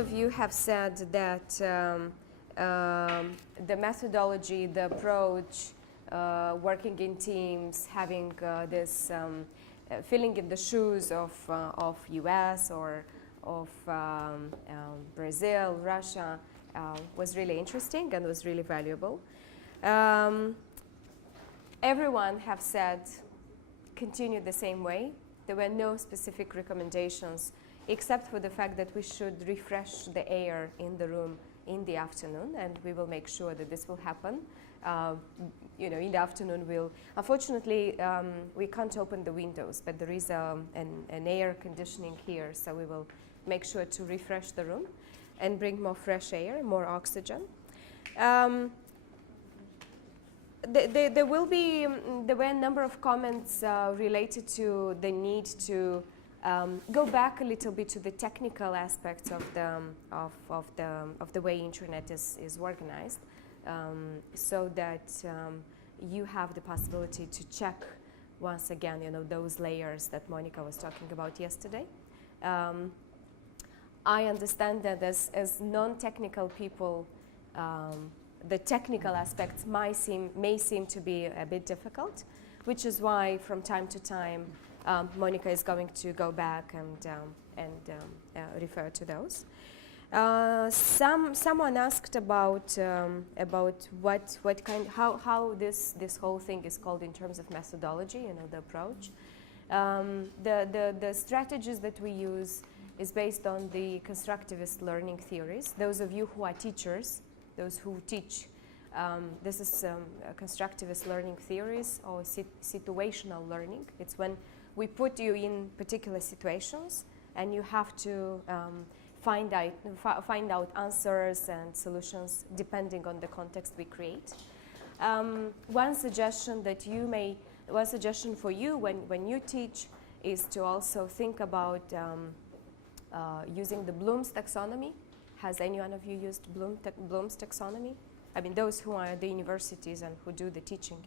of you have said that the methodology, the approach, working in teams, having this filling in the shoes of US or of Brazil, Russia, was really interesting and was really valuable. Everyone have said continue the same way. There were no specific recommendations except for the fact that we should refresh the air in the room in the afternoon, and we will make sure that this will happen. In the afternoon unfortunately, we can't open the windows, but there is an air conditioning here, so we will make sure to refresh the room and bring more fresh air, more oxygen. There were a number of comments related to the need to go back a little bit to the technical aspects of the way internet is organized, so that you have the possibility to check once again, those layers that Monica was talking about yesterday. I understand that as non-technical people, the technical aspects may seem to be a bit difficult, which is why from time to time Monica is going to go back and refer to those. Someone asked about how this whole thing is called in terms of methodology, the approach. The strategies that we use is based on the constructivist learning theories. Those of you who are teachers, those who teach, this is constructivist learning theories or situational learning. It's when we put you in particular situations and you have to find out answers and solutions depending on the context we create. One suggestion for you when you teach is to also think about using the Bloom's taxonomy. Has any one of you used Bloom's taxonomy? I mean, those who are at the universities and who do the teaching,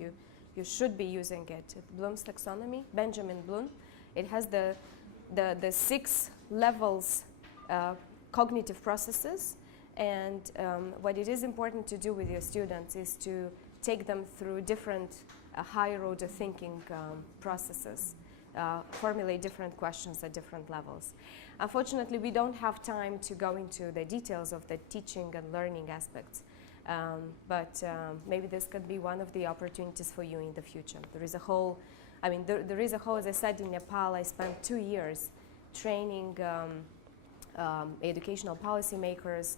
you should be using it. Bloom's taxonomy, Benjamin Bloom. It has the 6 levels cognitive processes, and what it is important to do with your students is to take them through different higher order thinking processes, formulate different questions at different levels. Unfortunately, we don't have time to go into the details of the teaching and learning aspects, but maybe this could be one of the opportunities for you in the future. There is a whole, as I said, in Nepal, I spent 2 years training educational policymakers,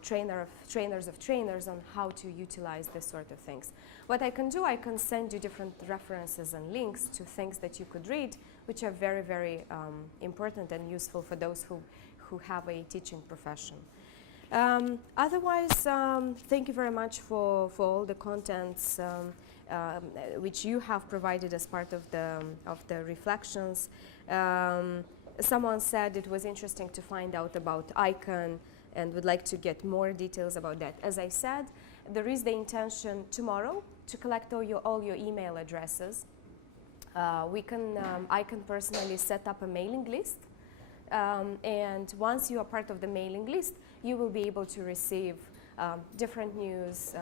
trainers of trainers on how to utilize this sort of things. What I can do, I can send you different references and links to things that you could read, which are very, very important and useful for those who have a teaching profession. Otherwise, thank you very much for all the contents which you have provided as part of the reflections. Someone said it was interesting to find out about ICANN and would like to get more details about that. As I said, there is the intention tomorrow to collect all your email addresses. I can personally set up a mailing list, and once you are part of the mailing list, you will be able to receive different news,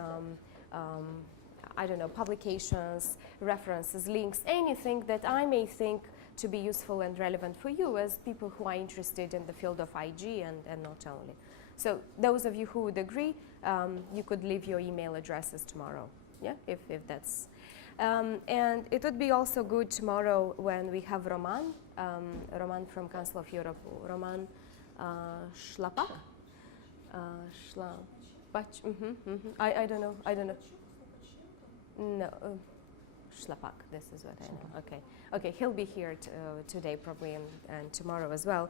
publications, references, links, anything that I may think to be useful and relevant for you as people who are interested in the field of IG and not only. So those of you who would agree, you could leave your email addresses tomorrow, yeah, if that's. And it would be also good tomorrow when we have Roman from Council of Europe, Roman Schlapak? I don't know. No, Schlapak, this is what I know. Okay, he'll be here today probably and tomorrow as well.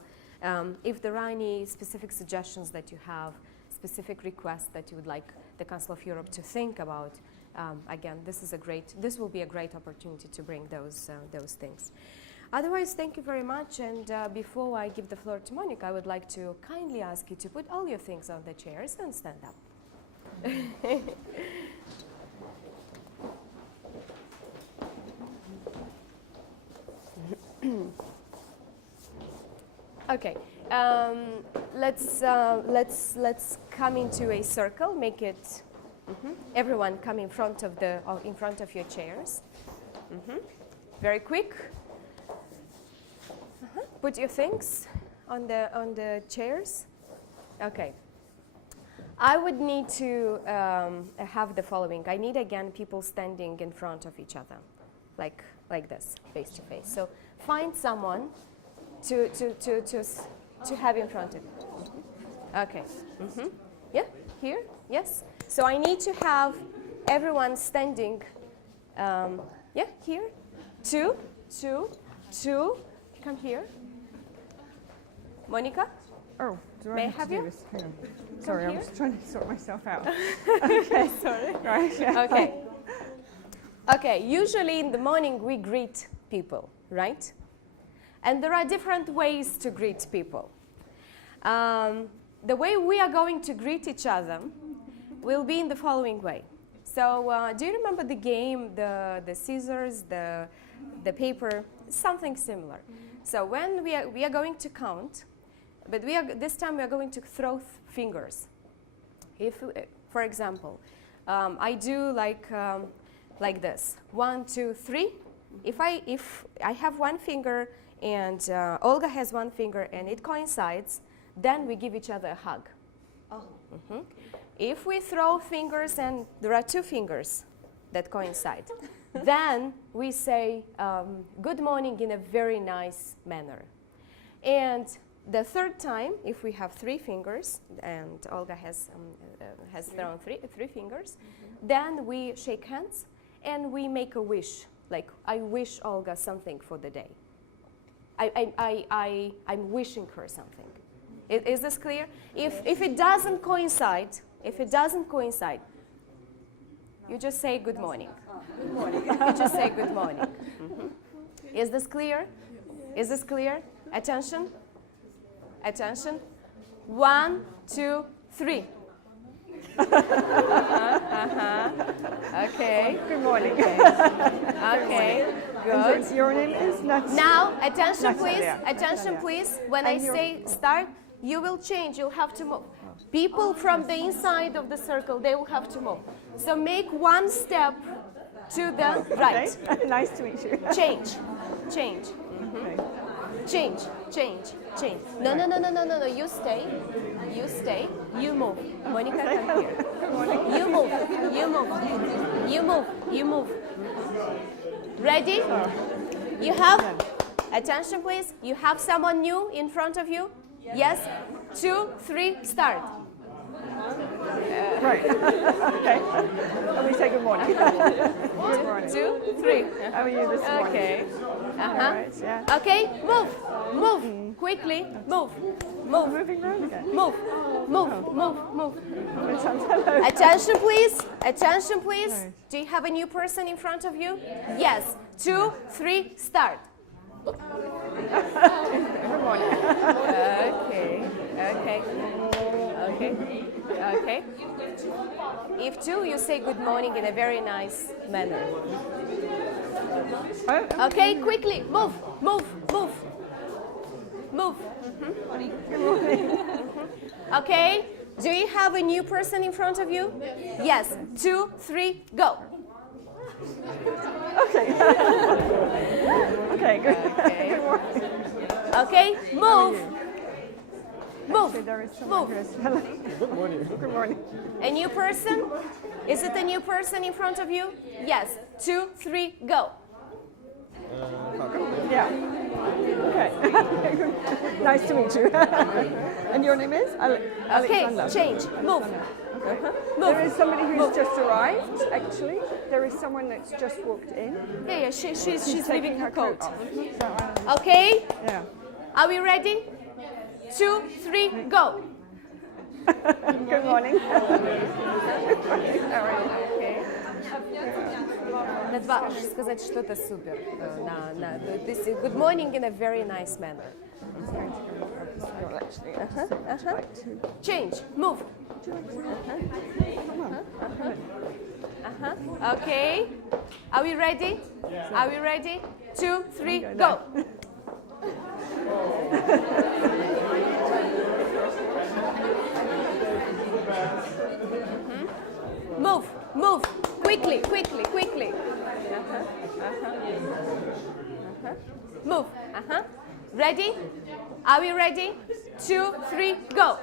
If there are any specific suggestions that you have, specific requests that you would like the Council of Europe to think about, again, this will be a great opportunity to bring those things. Otherwise, thank you very much. And before I give the floor to Monica, I would like to kindly ask you to put all your things on the chairs and stand up. Okay, Let's come into a circle. Make it. Everyone come in front of your chairs. Very quick. Put your things on the chairs. Okay. I would need to have the following. I need again people standing in front of each other, like this, face to face. So find someone to have in front of you. Okay. Yeah. Here. Yes. So I need to have everyone standing. Yeah. Here. Two. Come here. Monica. Oh, do May I I have to you? do this? Hang on. Sorry, I here. was trying to sort myself out. Okay. Sorry. Right, yeah. Okay. Okay. Usually in the morning we greet people, right? And there are different ways to greet people. The way we are going to greet each other will be in the following way. So do you remember the game, the scissors, the paper, something similar? So when we are going to count, but this time we are going to throw fingers. If, for example, I do like this, 1, 2, 3. If I have one finger and Olga has one finger and it coincides, then we give each other a hug. Oh. If we throw fingers and there are 2 fingers that coincide, then we say good morning in a very nice manner. And the third time, if we have 3 fingers, and Olga has thrown three fingers, then we shake hands and we make a wish, like I wish Olga something for the day. I'm wishing her something. Is this clear? If it doesn't coincide, you just say good morning. Good morning. You just say good morning. Is this clear? Is this clear? Attention. Attention. 1, 2, 3. Okay. Good morning. Okay. Good. And your name is Natalia. Now, attention please. Natalia. Attention Natalia. please. When I And say start, you will change. You'll have to move. People from the inside of the circle, they will have to move. So make one step to the right. Okay. Nice to meet you. Change. Okay. Change. No. You stay. You move. Monica, come here. You move. Ready? You have, attention please, you have someone new in front of you? Yes? 2, 3, start. Right. Okay. And we say good morning. Good morning. 2, 3. How are you this morning? Okay. All right, yeah. Okay, move. Quickly, move. Moving around again. Move. It sounds hello. Attention please. Right. Do you have a new person in front of you? Yes. 2, 3, start. Good morning. Okay. If 2, you say good morning in a very nice manner. Oh, Okay, quickly, move. good morning. Okay, do you have a new person in front of you? Yes. 2, 3, go. Okay. Okay, good. Okay. Good morning. Okay, move. Actually, there is someone Move. who is hello. Good morning. Good morning. A new person? Is it a new person in front of you? Yes. 2, 3, go. Yeah. Okay. Nice to meet you. And your name is? Okay, Alexandra. change. Move. There is somebody who's just arrived, actually. There is someone that's just walked in. Yeah, she's leaving taking her coat. off. So, Okay, yeah. are we ready? 2, 3, go. Good morning. Okay. На 2 сказать что-то супер. This is good morning in a very nice manner. Change. Move. Okay. Are we ready? Are we ready? 2, 3, go. Move, move, quickly, quickly, quickly. Move. Ready? Are we ready? 2, 3, go.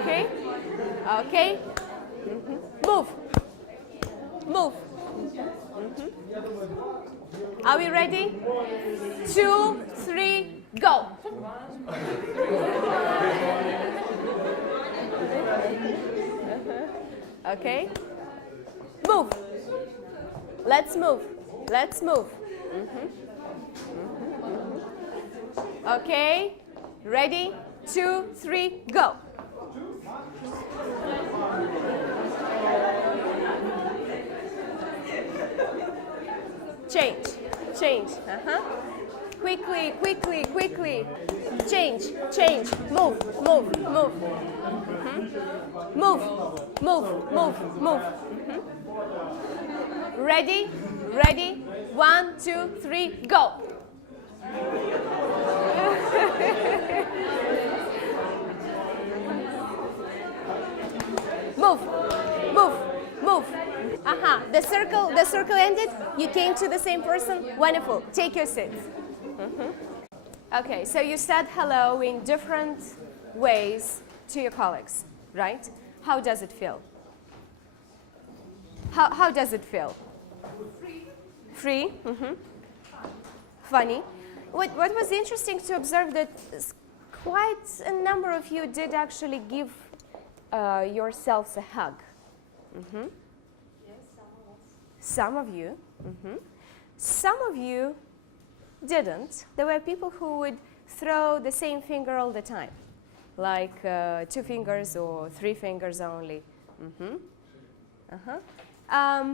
Okay. Okay. Move. Move. Are we ready? 2, 3, go. Okay. Move. Let's move. Let's move. Okay. Ready? 2, 3, go. Change. Change. Quickly, quickly, quickly. Change, change. Move, move, move. Move, move, move, move. Ready? Ready? 1, 2, 3, go. Move, move, move. The circle ended. You came to the same person. Wonderful. Take your seats. Okay, so you said hello in different ways to your colleagues, right? How does it feel? How does it feel? Free. Free? Funny. What was interesting to observe that quite a number of you did actually give yourselves a hug. Yes, some of you. Some of you didn't. There were people who would throw the same finger all the time, like 2 fingers or 3 fingers only. How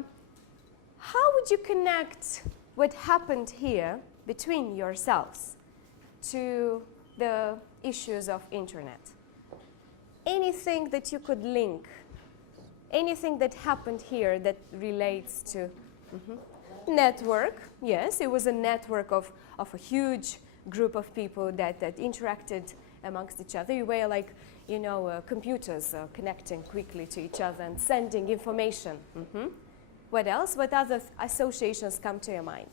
would you connect what happened here between yourselves to the issues of internet? Anything that you could link, anything that happened here that relates to network. Yes, it was a network of a huge group of people that interacted amongst each other. You were like, you know, computers connecting quickly to each other and sending information. What else? What other associations come to your mind?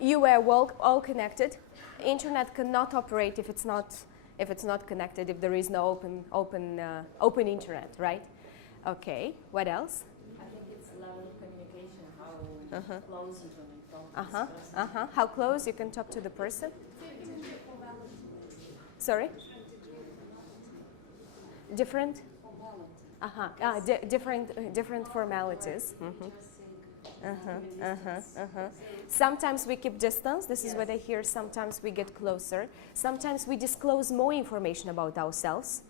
You were all connected. Internet cannot operate if it's not connected, if there is no open internet, right? Okay. What else? I think it's level of communication, how close you can talk to this person. How close you can talk to the person? Sorry? Different? Different formalities. Sometimes we keep distance. This is what I hear. Sometimes we get closer. Sometimes we disclose more information about ourselves.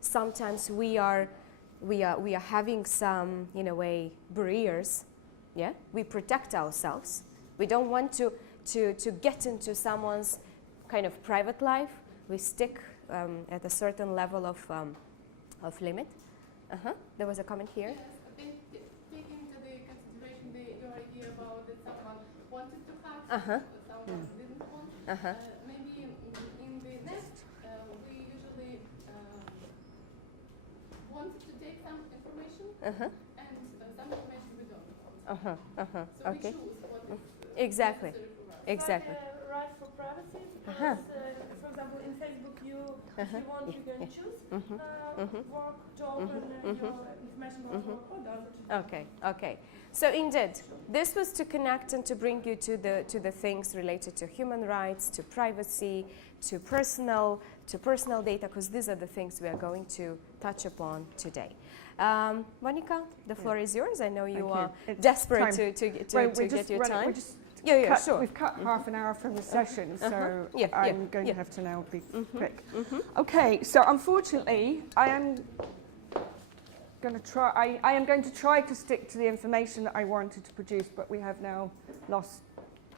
Sometimes we are having some, in a way, barriers. Yeah, we protect ourselves. We don't want to get into someone's kind of private life. We stick at a certain level of limit. There was a comment here. Yes, I think taking into the consideration your idea about that someone wanted to hack, someone didn't want. Maybe in the net, we usually wanted to take some information, and some information we don't want. So we choose what is Exactly. necessary for us. Exactly. Like right for privacy, because, for example, in Facebook, if you want, you can choose work, job, and your information goes work or doesn't. Okay. So indeed, this was to connect and to bring you to the things related to human rights, to privacy, to personal data, because these are the things we are going to touch upon today. Monica, the floor is yours. I know you are desperate to get your time. Sure. We've cut half an hour from the session, so I'm going to have to now be quick. Okay, so unfortunately, I am going to try to stick to the information that I wanted to produce, but we have now lost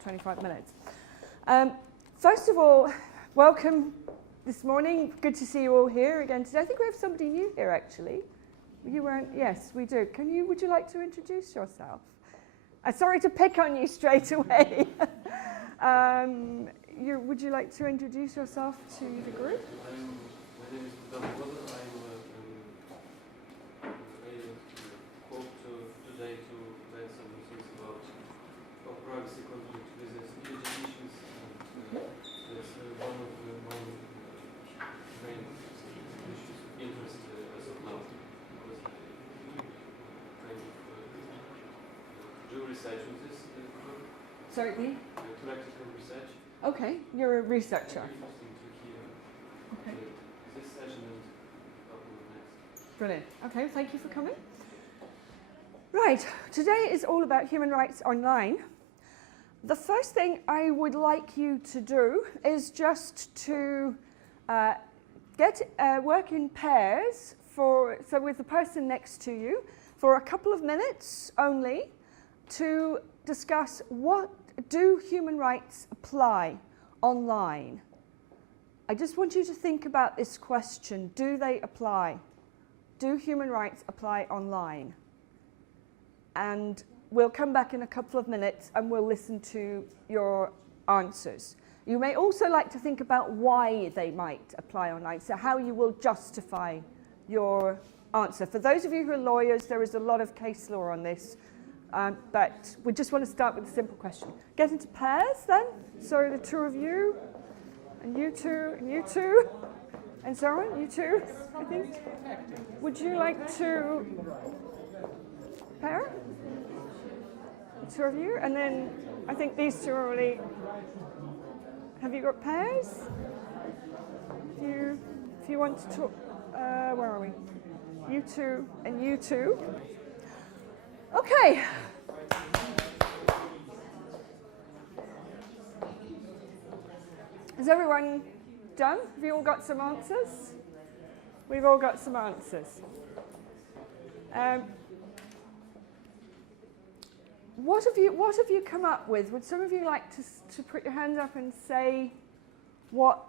25 minutes. First of all, welcome this morning. Good to see you all here again today. I think we have somebody new here, actually. You weren't? Yes, we do. Would you like to introduce yourself? Sorry to pick on you straight away. Would you like to introduce yourself to the group? My name is Bogdan Bozer. I hope today to learn some things about privacy, conflict with security issues. That's one of the main issues of interest as of now. Because I kind of do research on this. Sorry, Theoretical research. Okay, you're a researcher. Very interesting to hear Okay. this session and couple of next. Brilliant. Okay, thank you for coming. Right, today is all about human rights online. The first thing I would like you to do is just to work in pairs with the person next to you for a couple of minutes only to discuss what do human rights apply online. I just want you to think about this question. Do they apply? Do human rights apply online? And we'll come back in a couple of minutes and we'll listen to your answers. You may also like to think about why they might apply online, so how you will justify your answer. For those of you who are lawyers, there is a lot of case law on this, but we just want to start with a simple question. Get into pairs then, so the two of you, and you two, and so on, you two, I think. Would you like to pair? The two of you, and then I think these two are already. Have you got pairs? If you want to talk, where are we? You two and you two. Okay. Is everyone done? Have you all got some answers? We've all got some answers. What have you come up with? Would some of you like to put your hands up and say what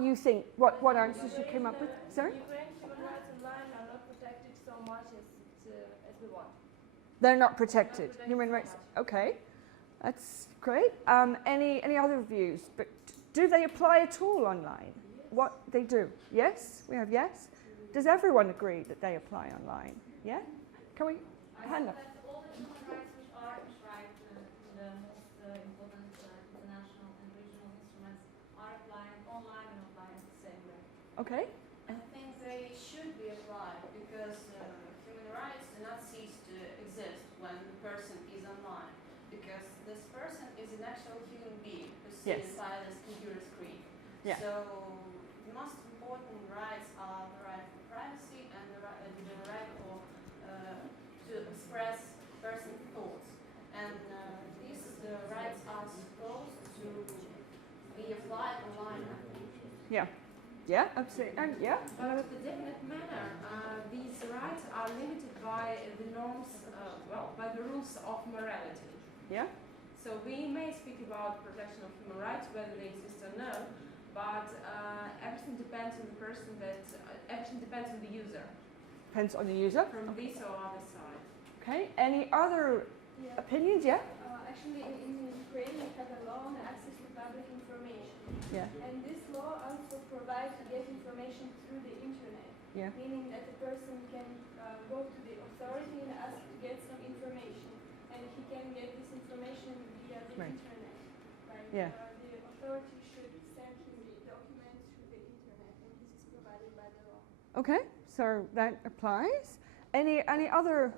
you think, what answers you came up with? Sorry? Ukraine human rights online are not protected so much as we want. They're not protected. Human rights. Okay, that's great. Any other views? But do they apply at all online? What they do? Yes, we have yes. Does everyone agree that they apply online? Yeah. Can we? Hand up. All the human rights which are enshrined in the most important international and regional instruments are applying online and offline the same way. Okay. I think they should be applied because human rights do not cease to exist when the person is online. Because this person is an actual human being who sits Yes. inside this computer screen. Yeah. So the most important rights are the right for privacy and the right to express person's thoughts. And these rights are supposed to be applied online, I think. Yeah. Yeah. Absolutely. And yeah. But in a definite manner, these rights are limited by the norms, by the rules of morality. Yeah. So we may speak about protection of human rights, whether they exist or no, but everything depends on the person everything depends on the user, Depends on the user. from this or other side. Okay. Any other Yeah. opinions? Yeah. Actually, in Ukraine, we have a law on access to public information. Yeah. And this law also provides to get information through the internet. Yeah. Meaning that the person can go to the authority and ask to get some information. And he can get this information via the Right. internet. Like, Yeah. the authority should send him the documents through the internet, and this is provided by the law. Okay. So that applies. Any other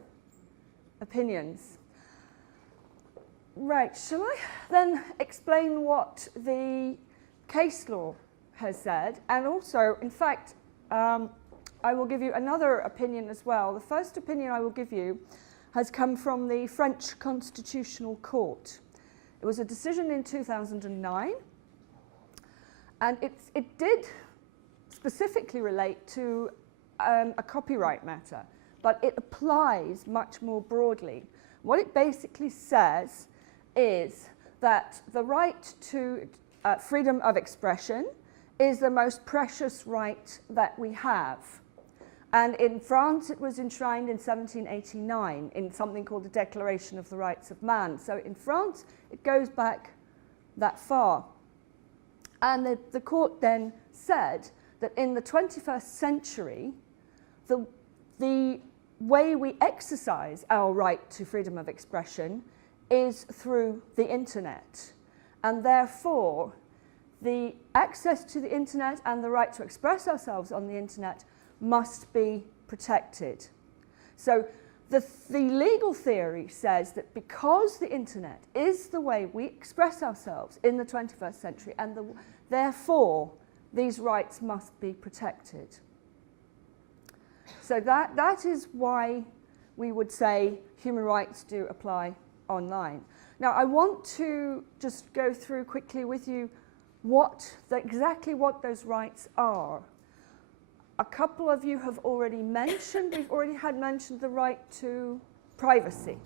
opinions? Right. Shall I then explain what the case law has said, and also, in fact, I will give you another opinion as well. The first opinion I will give you has come from the French Constitutional Court. It was a decision in 2009, and it did specifically relate to a copyright matter, but it applies much more broadly. What it basically says is that the right to freedom of expression is the most precious right that we have. And in France, it was enshrined in 1789 in something called the Declaration of the Rights of Man. So in France, it goes back that far. And the court then said that in the 21st century, the way we exercise our right to freedom of expression is through the internet. And therefore, the access to the internet and the right to express ourselves on the internet must be protected. So the legal theory says that because the internet is the way we express ourselves in the 21st century, and therefore these rights must be protected. So that is why we would say human rights do apply online. Now I want to just go through quickly with you exactly what those rights are. A couple of you have already mentioned, we've already had mentioned the right to privacy.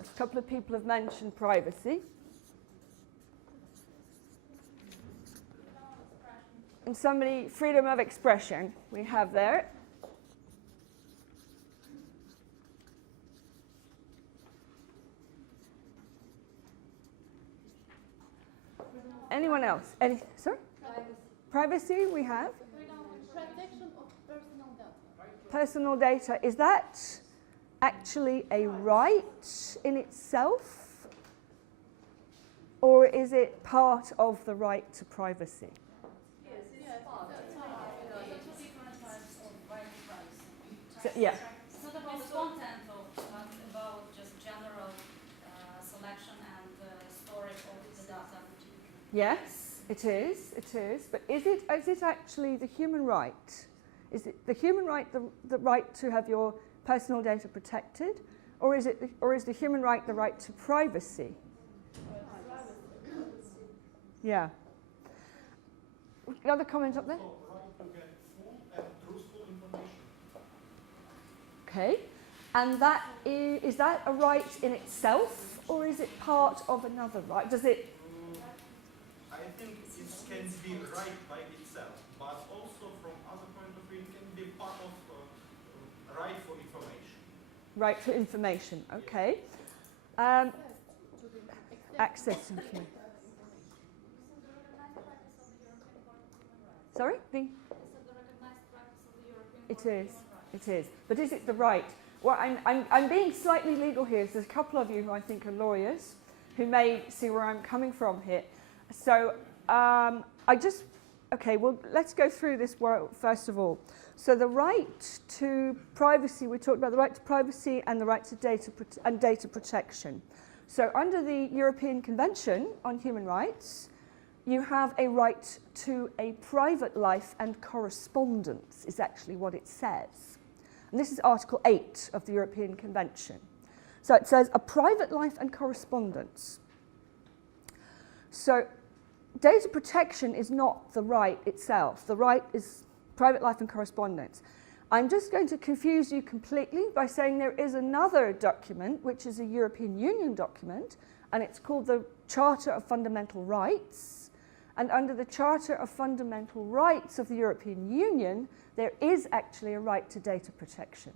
A couple of people have mentioned privacy. And somebody, freedom of expression, we have there. Anyone else? Sorry? Privacy we have. Protection of personal data. Personal data, is that actually a right in itself? Or is it part of the right to privacy? So, yeah. It's not about the content but about just general selection and storage of the data. Yes, it is. It is. But is it actually the human right? Is it the human right the right to have your personal data protected, or is the human right the right to privacy? Yeah. Another comment up there? So, right to get full and truthful information. Okay. And that is that a right in itself, or is it part of another right? Does it? I think it can be right by itself, but also from other point of view, it can be part of right for information. Right for information. Okay. Access to information. Sorry? It is. It is. But is it the right? Well, I'm being slightly legal here. There's a couple of you who I think are lawyers who may see where I'm coming from here. So well, let's go through this first of all. So the right to privacy, we talked about the right to privacy and the right to data protection. So under the European Convention on Human Rights, you have a right to a private life and correspondence, is actually what it says. And this is Article 8 of the European Convention. So it says a private life and correspondence. So data protection is not the right itself. The right is private life and correspondence. I'm just going to confuse you completely by saying there is another document, which is a European Union document, and it's called the Charter of Fundamental Rights. And under the Charter of Fundamental Rights of the European Union, there is actually a right to data protection,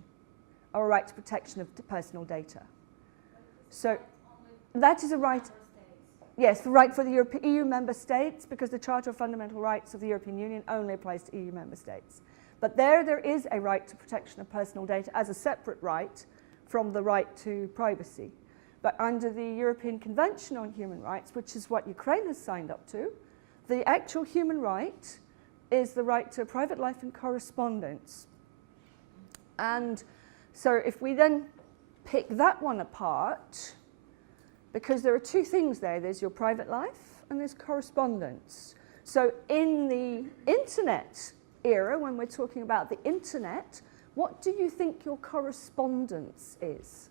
or a right to protection of personal data. So that is a right. Yes, the right for the EU member states, because the Charter of Fundamental Rights of the European Union only applies to EU member states. But there is a right to protection of personal data as a separate right from the right to privacy. But under the European Convention on Human Rights, which is what Ukraine has signed up to, the actual human right is the right to private life and correspondence. And so if we then pick that one apart, because there are two things there. There's your private life and there's correspondence. So in the internet era, when we're talking about the internet, what do you think your correspondence is?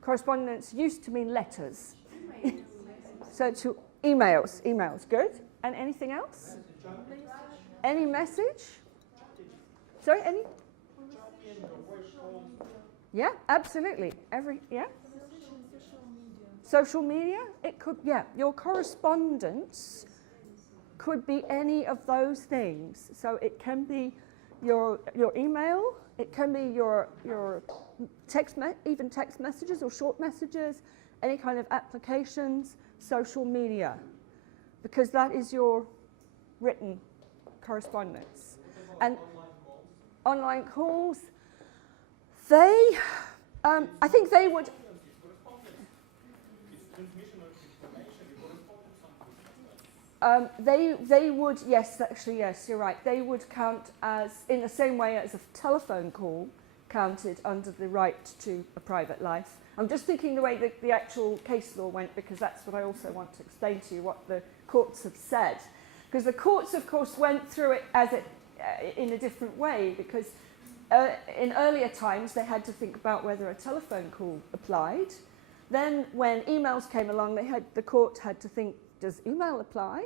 Correspondence used to mean letters. So to emails, good. And anything else? Any message? Sorry, any? Yeah, absolutely. Social media, it could, yeah. Your correspondence could be any of those things. So it can be your email. It can be your even text messages or short messages, any kind of applications, social media, because that is your written correspondence. And online calls, they, I think they would. They would, yes, actually, yes, you're right. They would count as, in the same way as a telephone call counted under the right to a private life. I'm just thinking the way that the actual case law went, because that's what I also want to explain to you, what the courts have said. Because the courts, of course, went through it as in a different way, because in earlier times they had to think about whether a telephone call applied. Then when emails came along, the court had to think, does email apply?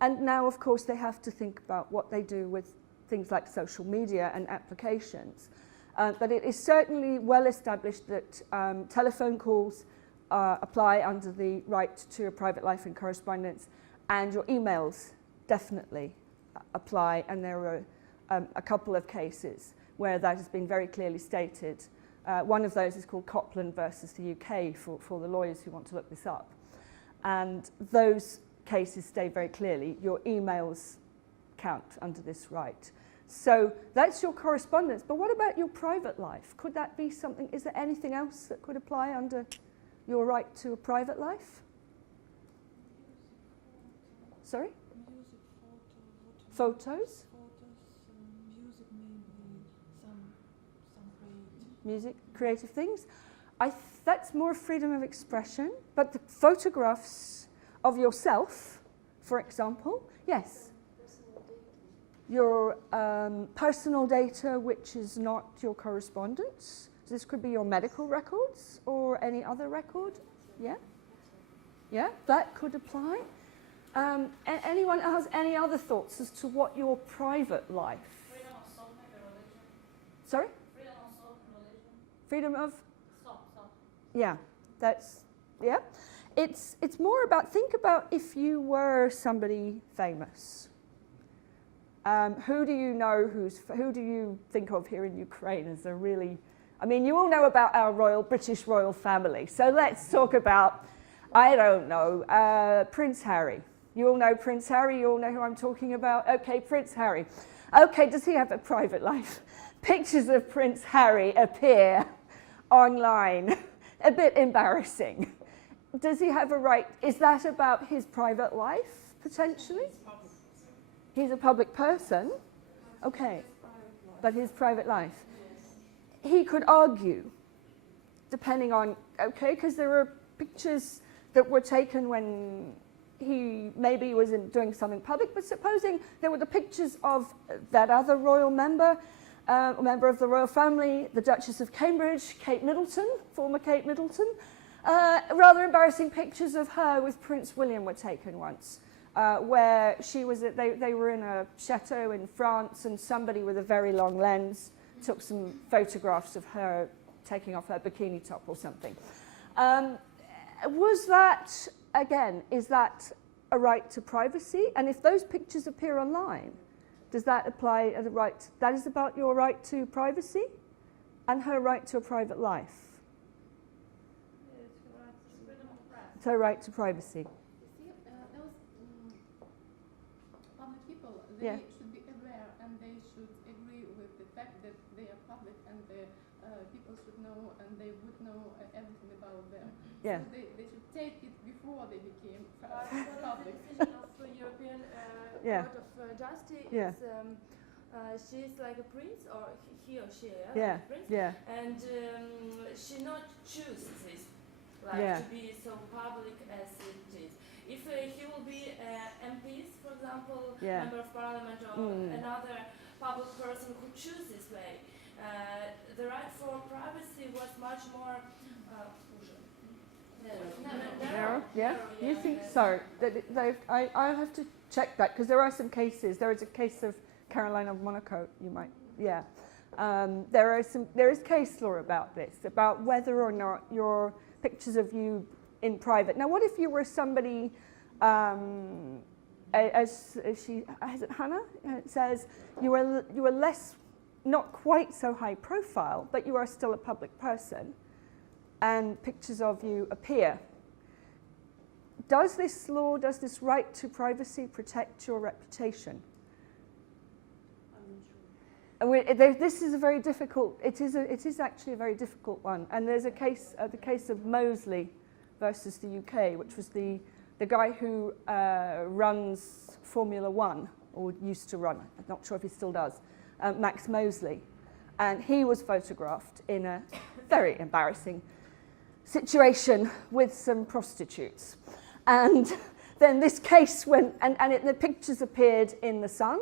And now, of course, they have to think about what they do with things like social media and applications. But it is certainly well established that telephone calls apply under the right to a private life and correspondence, and your emails definitely apply, and there are a couple of cases where that has been very clearly stated. One of those is called Copland versus the UK for the lawyers who want to look this up. And those cases state very clearly your emails count under this right. So that's your correspondence. But what about your private life? Could that be something? Is there anything else that could apply under your right to a private life? Sorry? Music, Photos? Music, maybe some Music, creative things. That's more freedom of expression, but the photographs of yourself, for example, yes. Your personal data, which is not your correspondence. This could be your medical records or any other record. Yeah? Yeah, that could apply. Anyone has any other thoughts as to what your private life? Freedom of soul, maybe religion. Sorry? Freedom of soul and religion. Freedom of? Soul. Yeah, yeah. It's more about, think about if you were somebody famous. Who do you know, who do you think of here in Ukraine as a really, I mean, you all know about our British royal family. So let's talk about, I don't know, Prince Harry. You all know Prince Harry, you all know who I'm talking about? Okay, Prince Harry. Okay, does he have a private life? Pictures of Prince Harry appear online. A bit embarrassing. Does he have a right? Is that about his private life, potentially? He's a public person. Okay. But his private life. He could argue, depending on, okay, because there are pictures that were taken when he maybe was doing something public, but supposing there were the pictures of that other royal member, a member of the royal family, the Duchess of Cambridge, Kate Middleton, former Kate Middleton. Rather embarrassing pictures of her with Prince William were taken once, where she was they were in a chateau in France, and somebody with a very long lens took some photographs of her taking off her bikini top or something. Was that, again, is that a right to privacy? And if those pictures appear online, does that apply as a right? That is about your right to privacy and her right to a private life. It's her right to privacy. You see, those public people, they should be aware and they should agree with the fact that they are public, and the people should know and they would know everything about them. Yeah. So they should take it before they became public. The decision of the European Court of Justice is she's like a prince, or he or she, like a prince, and she not choose this, to be so public as it is. If he will be MPs, for example, member of parliament, or another public person who choose this way, the right for privacy was much more narrow. You think so? I'll have to check that, because there are some cases. There is a case of Caroline of Monaco. You might, there is case law about this, about whether or not your pictures of you in private. Now, what if you were somebody, as Hannah says, you were less not quite so high profile, but you are still a public person, and pictures of you appear. Does this law, does this right to privacy protect your reputation? This is a very difficult, it is actually a very difficult one. And there's a case, the case of Mosley versus the UK, which was the guy who runs Formula One, or used to run, I'm not sure if he still does, Max Mosley. And he was photographed in a very embarrassing situation with some prostitutes. And then this case went, and the pictures appeared in The Sun,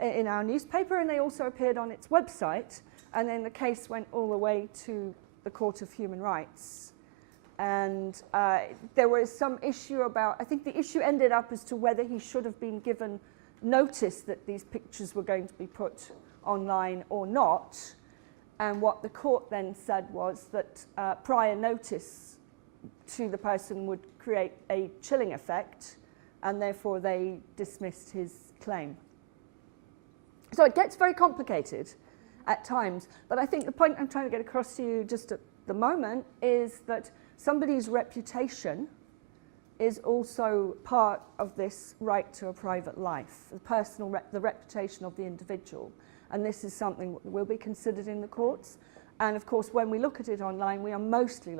in our newspaper, and they also appeared on its website. And then the case went all the way to the Court of Human Rights. And there was some issue about, I think the issue ended up as to whether he should have been given notice that these pictures were going to be put online or not. And what the court then said was that prior notice to the person would create a chilling effect, and therefore they dismissed his claim. So it gets very complicated at times, but I think the point I'm trying to get across to you just at the moment is that somebody's reputation is also part of this right to a private life, the reputation of the individual. And this is something that will be considered in the courts. And of course, when we look at it online, we are mostly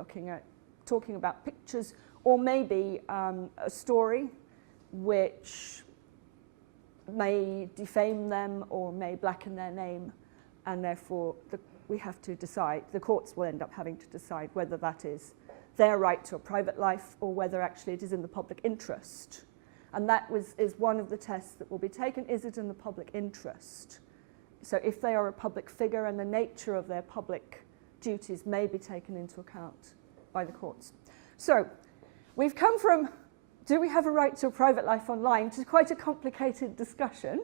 talking about pictures, or maybe a story which may defame them or may blacken their name, and therefore we have to decide, the courts will end up having to decide whether that is their right to a private life or whether actually it is in the public interest. And that is one of the tests that will be taken. Is it in the public interest? So if they are a public figure, and the nature of their public duties may be taken into account by the courts. So we've come from, do we have a right to a private life online, to quite a complicated discussion.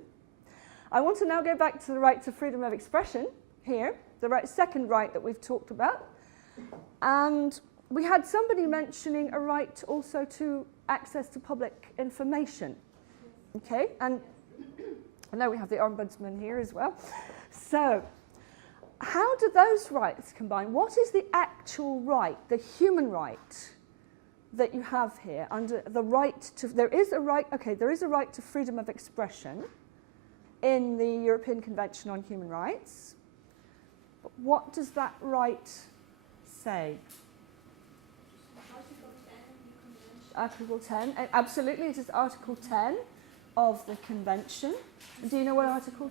I want to now go back to the right to freedom of expression here, the second right that we've talked about. And we had somebody mentioning a right also to access to public information. Okay, and I know we have the Ombudsman here as well. So how do those rights combine? What is the actual right, the human right that you have here under the right to, there is a right to freedom of expression in the European Convention on Human Rights. But what does that right say? Article 10, absolutely, it is Article 10 of the Convention. Do you know what article?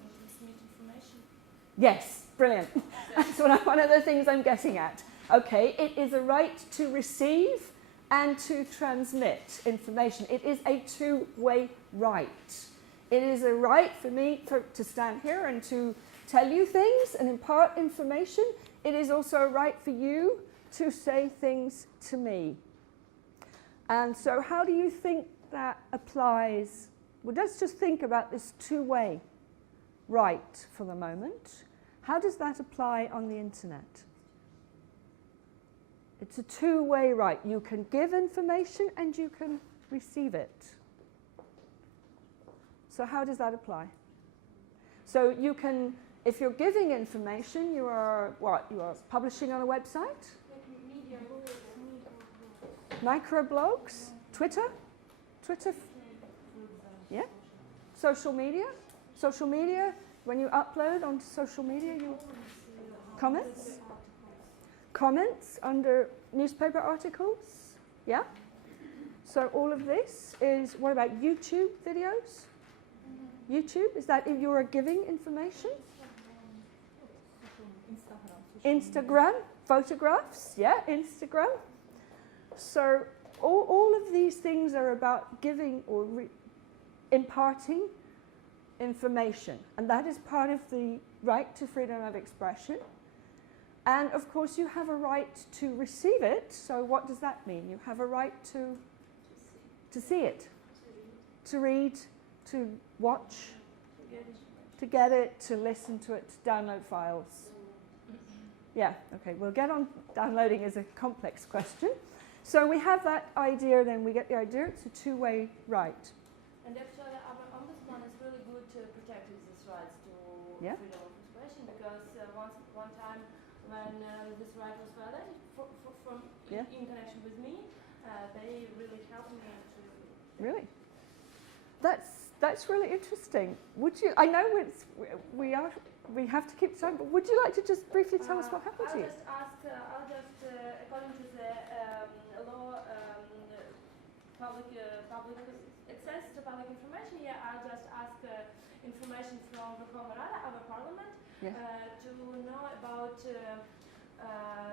Yes, brilliant. That's one of the things I'm getting at. Okay, it is a right to receive and to transmit information. It is a two-way right. It is a right for me to stand here and to tell you things and impart information. It is also a right for you to say things to me. And so how do you think that applies? Well, let's just think about this two-way right for the moment. How does that apply on the internet? It's a two-way right. You can give information and you can receive it. So how does that apply? So you can, if you're giving information, you are what? You are publishing on a website? Microblogs? Twitter? Yeah? Social media? Social media, when you upload onto social media, you comments? Comments under newspaper articles? Yeah? So all of this is, what about YouTube videos? YouTube, is that if you are giving information? Instagram, photographs, yeah, Instagram. So all of these things are about giving or imparting information, and that is part of the right to freedom of expression. And of course you have a right to receive it. So what does that mean? You have a right to see it, to read, to watch, to get it, to listen to it, to download files. Yeah, okay, we'll get on downloading as a complex question. So we have that idea, then we get the idea, it's a two-way right. And actually our Ombudsman is really good to protect these rights to freedom of expression, because because one time when this right was violated in connection with me, they really helped me to. Really? That's really interesting. Would you? I know we have to keep time, but would you like to just briefly tell us what happened to you? I'll just according to the law, public access to public information. Yeah, I'll just ask information from the Rada, our parliament, to know about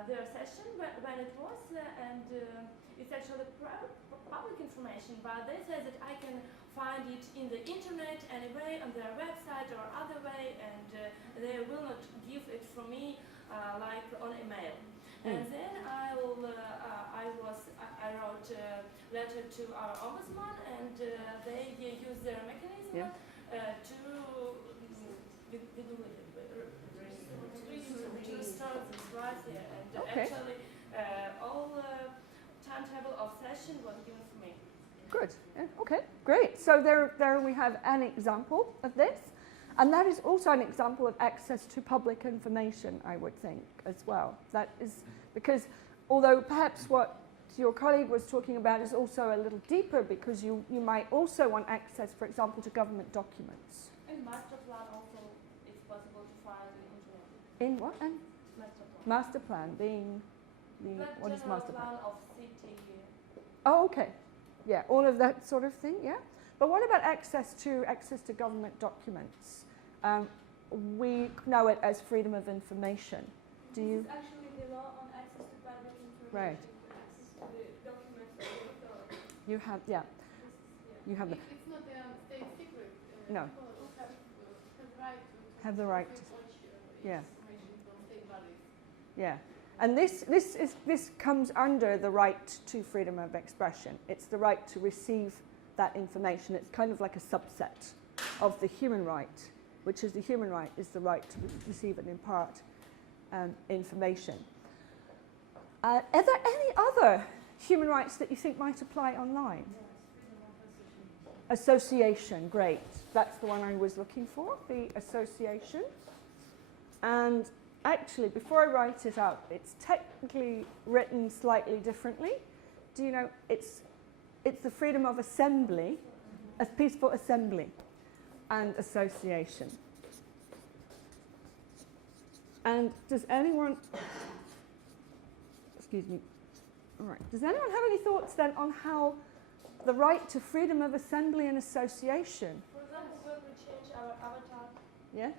their session when it was, and it's actually public information. But they say that I can find it in the internet anyway, on their website or other way, and they will not give it from me like on email. And then I wrote a letter to our ombudsman, and they use their mechanism to restore this right here. And actually, all timetable of session was given for me. Good. Yeah, okay. Great. So there we have an example of this, and that is also an example of access to public information, I would think, as well. That is because, although perhaps what your colleague was talking about is also a little deeper, because you might also want access, for example, to government documents. And master plan also is possible to find in internet. In what? And Master plan. master plan being the what is master plan? Of city. Oh, okay. Yeah, all of that sort of thing. Yeah. But what about access to government documents? We know it as freedom of information. Do you? This is actually the law on access to public information. Right. Access to the documents of the authority. You have, yeah. You have the. It's not a state secret. No. People Have the right to. Yeah. Information from state bodies. Yeah. And this comes under the right to freedom of expression. It's the right to receive that information. It's kind of like a subset of the human right, which is the human right is the right to receive and impart information. Are there any other human rights that you think might apply online? Association, great. That's the one I was looking for, the association. And actually, before I write it out, it's technically written slightly differently. Do you know, it's the freedom of assembly, a peaceful assembly, and association. And does anyone, excuse me, all right, does anyone have any thoughts then on how the right to freedom of assembly and association? For example, when we change our avatar Yeah?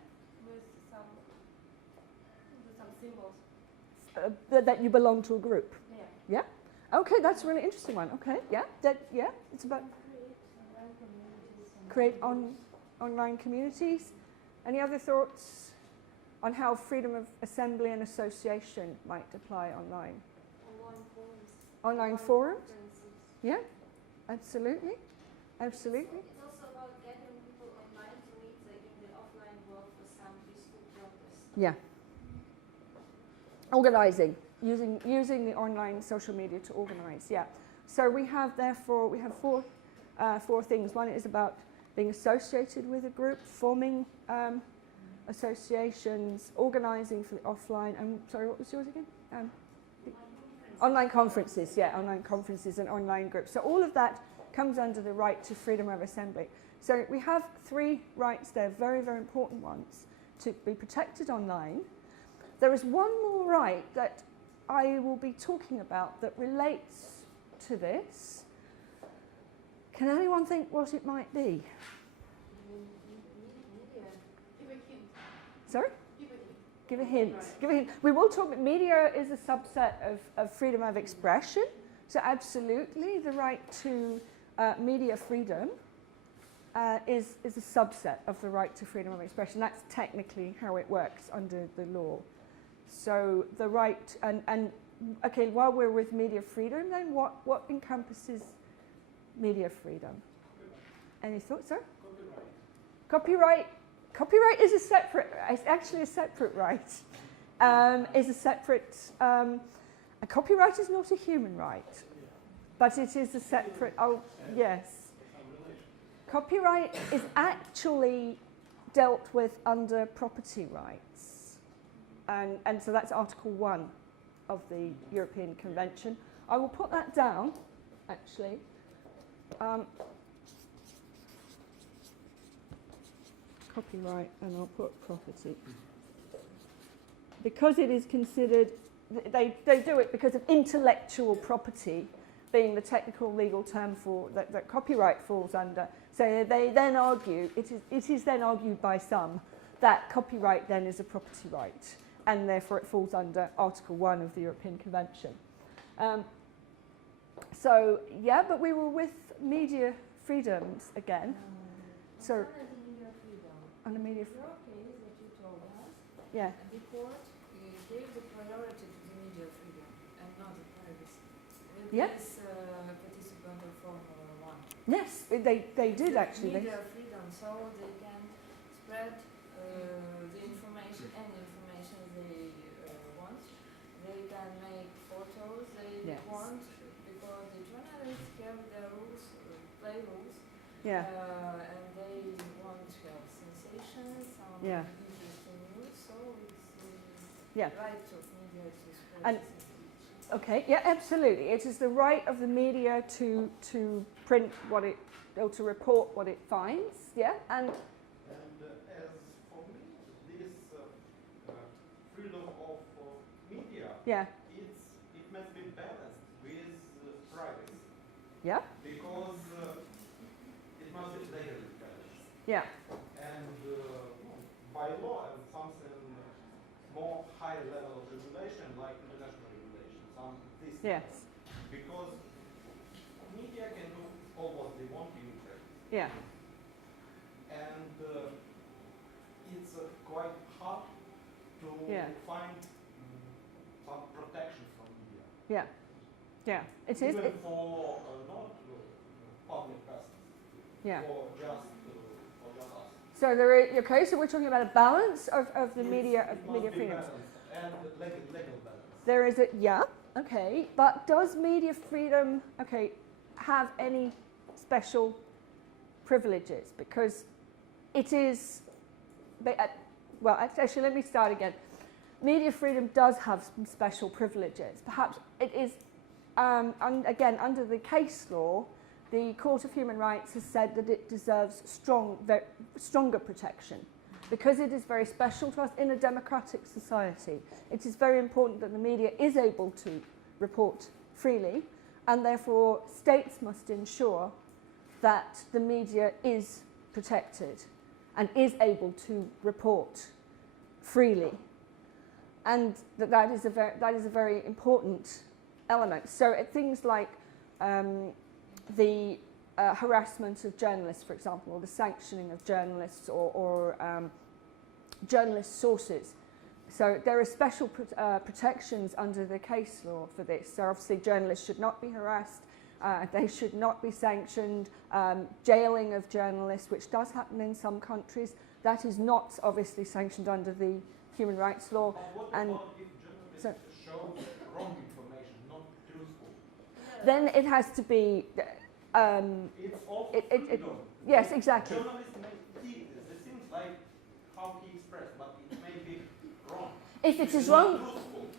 with some symbols. That you belong to a group. Yeah. Yeah? Okay, that's a really interesting one. Okay, yeah, it's about create online communities. Any other thoughts on how freedom of assembly and association might apply online? Online forums. Online forums? Yeah, absolutely, absolutely. It's also about gathering people online to meet in the offline world for some peaceful protest. Yeah. Organising, using the online social media to organise, yeah. So we have four things. One is about being associated with a group, forming associations, organising for the offline, and sorry, what was yours again? Online conferences, yeah, online conferences and online groups. So all of that comes under the right to freedom of assembly. So we have three rights there, very, very important ones, to be protected online. There is one more right that I will be talking about that relates to this. Can anyone think what it might be? Give a hint. Sorry? Give a hint. Give a hint. Give a hint. We will talk. Media is a subset of freedom of expression. So absolutely, the right to media freedom is a subset of the right to freedom of expression. That's technically how it works under the law. So the right and okay. While we're with media freedom, then what encompasses media freedom? Any thoughts, sir? Copyright. Copyright is a separate. It's actually a separate right. Is a separate. A copyright is not a human right, but it is a separate. Oh yes. Copyright is actually dealt with under property rights. and so that's Article 1 of the European Convention. I will put that down, actually. Copyright, and I'll put property. Because it is considered, they do it because of intellectual property being the technical legal term for that copyright falls under. So they then argue, it is then argued by some that copyright then is a property right, and therefore it falls under Article 1 of the European Convention. So, yeah, but we were with media freedoms again. So, on the media freedom. Your case that you told us, yeah. The court gave the priority to the media freedom and not the privacy. With this participant of Formula 1. Yes, they did actually. Media freedom, so they can spread the information, any information they want. They can make photos they want, because the journalists have their rules, play rules. Yeah. And they want to have sensations, some interesting news, so it's right of media to spread sensation. Okay, yeah, absolutely. It is the right of the media to print what it, or to report what it finds, and as for me, this freedom of media, it must be balanced with privacy. Yeah. Because it must be legally balanced. Yeah. And by law and something more high level of regulation, like international regulation, some this. Yes. Because media can do all what they want in Ukraine. Yeah. And it's quite hard to find some protection from media. Yeah. Yeah. It is. Even for not public persons. Yeah. For just us. So there is, okay, so we're talking about a balance of the media freedoms. And legal balance. There is okay, but does media freedom, have any special privileges? Because it is, well, actually, let me start again. Media freedom does have some special privileges. Perhaps it is, again, under the case law, the Court of Human Rights has said that it deserves stronger protection because it is very special to us in a democratic society. It is very important that the media is able to report freely, and therefore states must ensure that the media is protected and is able to report freely. And that is a very important element. So things like the harassment of journalists, for example, or the sanctioning of journalists or journalist sources. So there are special protections under the case law for this. So obviously journalists should not be harassed, they should not be sanctioned, jailing of journalists, which does happen in some countries, that is not obviously sanctioned under the human rights law. But what about if journalists show wrong information, not truthful? Then it has to be. It's all freedom. Yes, exactly. Journalists may see the things like how he expressed, but it may be wrong. If it is wrong,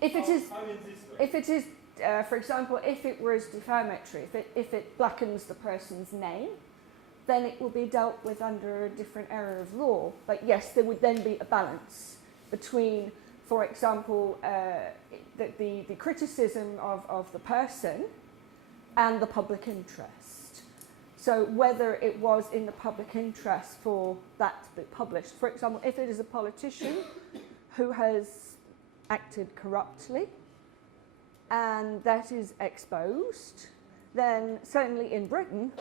if it is, for example, if it was defamatory, if it blackens the person's name, then it will be dealt with under a different area of law. But yes, there would then be a balance between, for example, the criticism of the person and the public interest. So whether it was in the public interest for that to be published. For example, if it is a politician who has acted corruptly and that is exposed, then certainly in Britain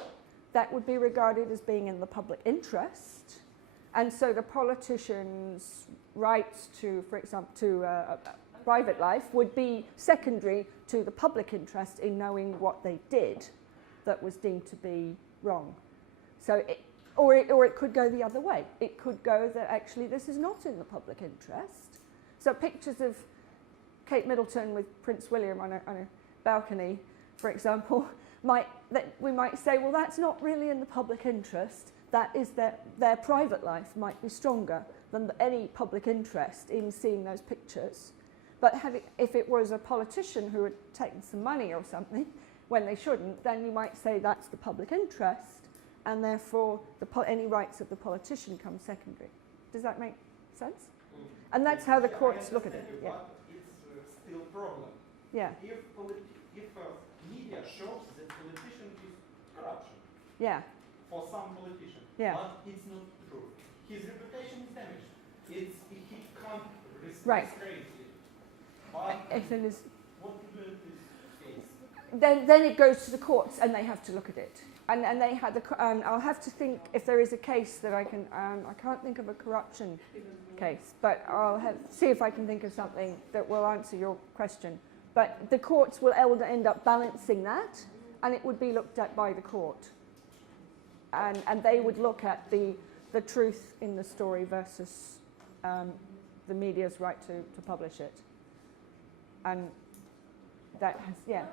that would be regarded as being in the public interest. And so the politician's rights to, for example, to private life would be secondary to the public interest in knowing what they did that was deemed to be wrong. So, or it could go the other way. It could go that actually this is not in the public interest. So pictures of Kate Middleton with Prince William on a balcony, for example, we might say, well, that's not really in the public interest. That is their private life might be stronger than any public interest in seeing those pictures. But if it was a politician who had taken some money or something when they shouldn't, then you might say that's the public interest, and therefore any rights of the politician come secondary. Does that make sense? And that's how the courts look at it. Yeah. But it's still a problem. Yeah. If media shows that politician is corruption. Yeah. For some politician. Yeah. But it's not true. His reputation is damaged. He can't right. disgrace it. But if it is, what to do in this case? Then it goes to the courts and they have to look at it. And they had I'll have to think if there is a case that I can. I can't think of a corruption case, but I'll see if I can think of something that will answer your question. But the courts will end up balancing that, and it would be looked at by the court. And they would look at the truth in the story versus the media's right to publish it. And that has, yeah.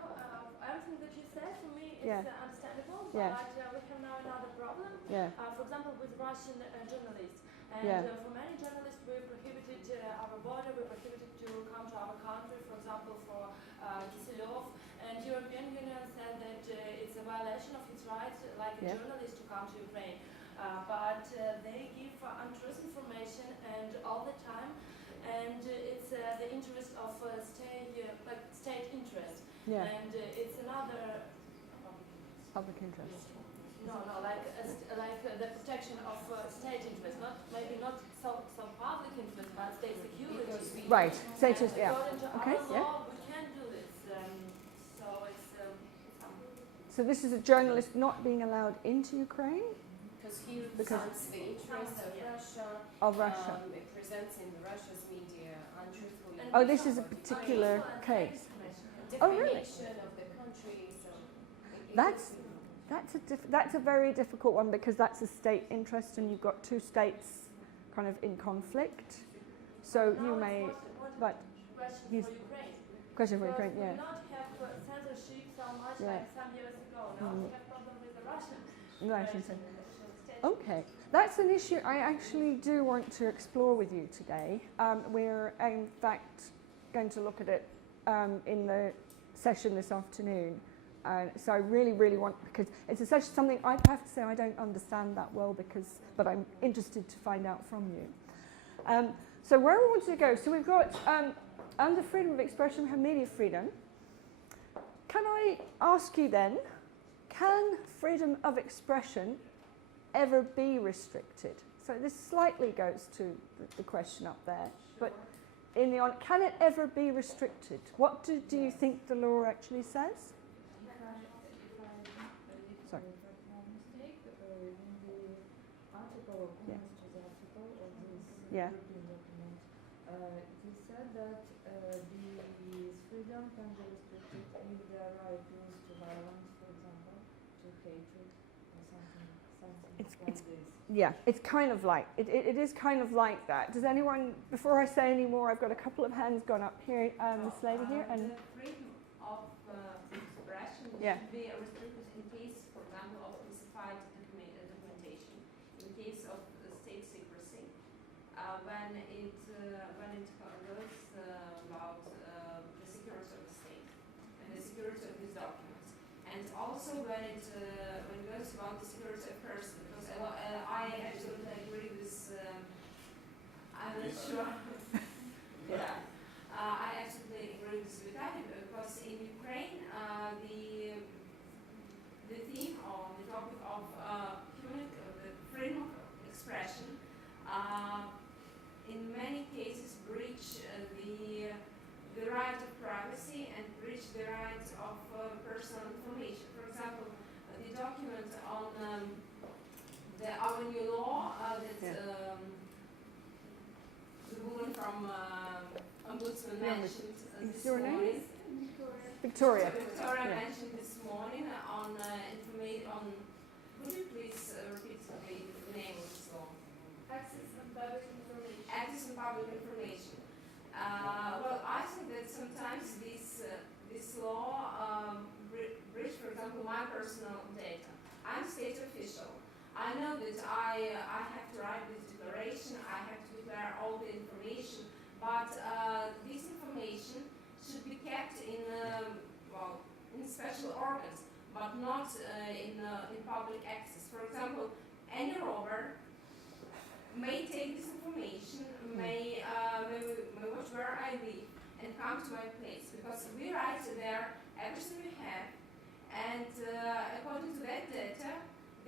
Everything that you said for me is understandable, Yeah. but we have now another problem. Yeah. For example, with Russian journalists. And for many journalists, we prohibited our border, we prohibited to come to our country, for example, for Kisilov. And European Union said that it's a violation of its rights, like a journalist, to come to Ukraine. But they give untruth information and all the time, and it's the interest of state interest. Yeah. And it's another public interest. No, like the protection of state interest, maybe not so public interest, but state security. Right, state interest, yeah. According to Okay, our law, we can do this. So this is a journalist not being allowed into Ukraine? Because he represents the interests of Russia. It presents in Russia's media untruthful information. Oh, this is a particular case. Oh, really? Of the country, so that's a very difficult one because that's a state interest and you've got two states kind of in conflict. So you may, but question for Ukraine. Question for Ukraine, yeah. We not have censorship so much like some years ago. Now we have problem with the Russian. Okay, that's an issue I actually do want to explore with you today. We're in fact going to look at it in the session this afternoon. So I really, really want, because it's something I have to say I don't understand that well, but I'm interested to find out from you. So where we want to go, so we've got, under freedom of expression, we have media freedom. Can I ask you then, can freedom of expression ever be restricted? So this slightly goes to the question up there, but can it ever be restricted? What do you think the law actually says? Sorry. Yeah. He said that the freedom can be restricted if there are used to violence, for example, to hatred or something like this. Yeah, it's kind of like, it is kind of like that. Does anyone, before I say any more, I've got a couple of hands gone up here, this lady here. And the freedom of expression should be restricted in case, for example, of classified documentation, in case of state secrecy, when it goes about the security of the state and the security of these documents, and also when it goes about the security of person. Because I absolutely agree with. I'm not sure. I absolutely agree with Vitaly because in Ukraine the theme or the topic of the freedom of expression in many cases breach the right of privacy and breach the right of personal information. For example, the document on our new law that the woman from Ombudsman mentioned this morning. Victoria. Victoria mentioned this morning on would you please repeat the name of this law? Access and public information. Access and public information. Well, I think that sometimes this law breach, for example, my personal data. I'm state official. I know that I have to write this declaration, I have to declare all the information, but this information should be kept in, in special organs, but not in public access. For example, any robber may take this information, may watch where I live and come to my place, because we write there everything we have, and according to that data,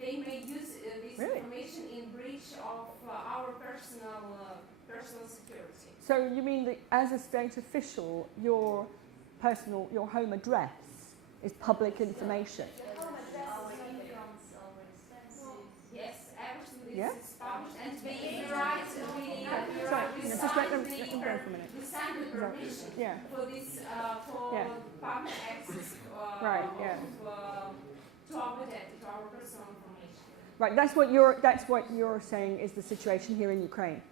they may use this information in breach of our personal security. So you mean that as a state official, your home address is public information? Yes, everything is published, and we write, just let them go for a minute. We sign the permission for this, for public access to our data, to our personal information. Right, that's what you're saying is the situation here in Ukraine.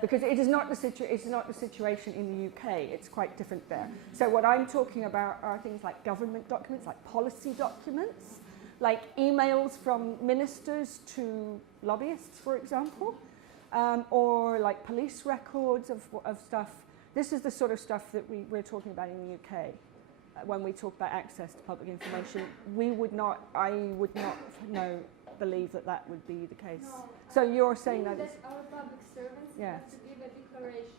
Because it is not the situation in the UK. It's quite different there. So what I'm talking about are things like government documents, like policy documents, like emails from ministers to lobbyists, for example, or like police records of stuff. This is the sort of stuff that we're talking about in the UK. When we talk about access to public information, I would not believe that would be the case. No, so you're saying that our public servants have to give a declaration.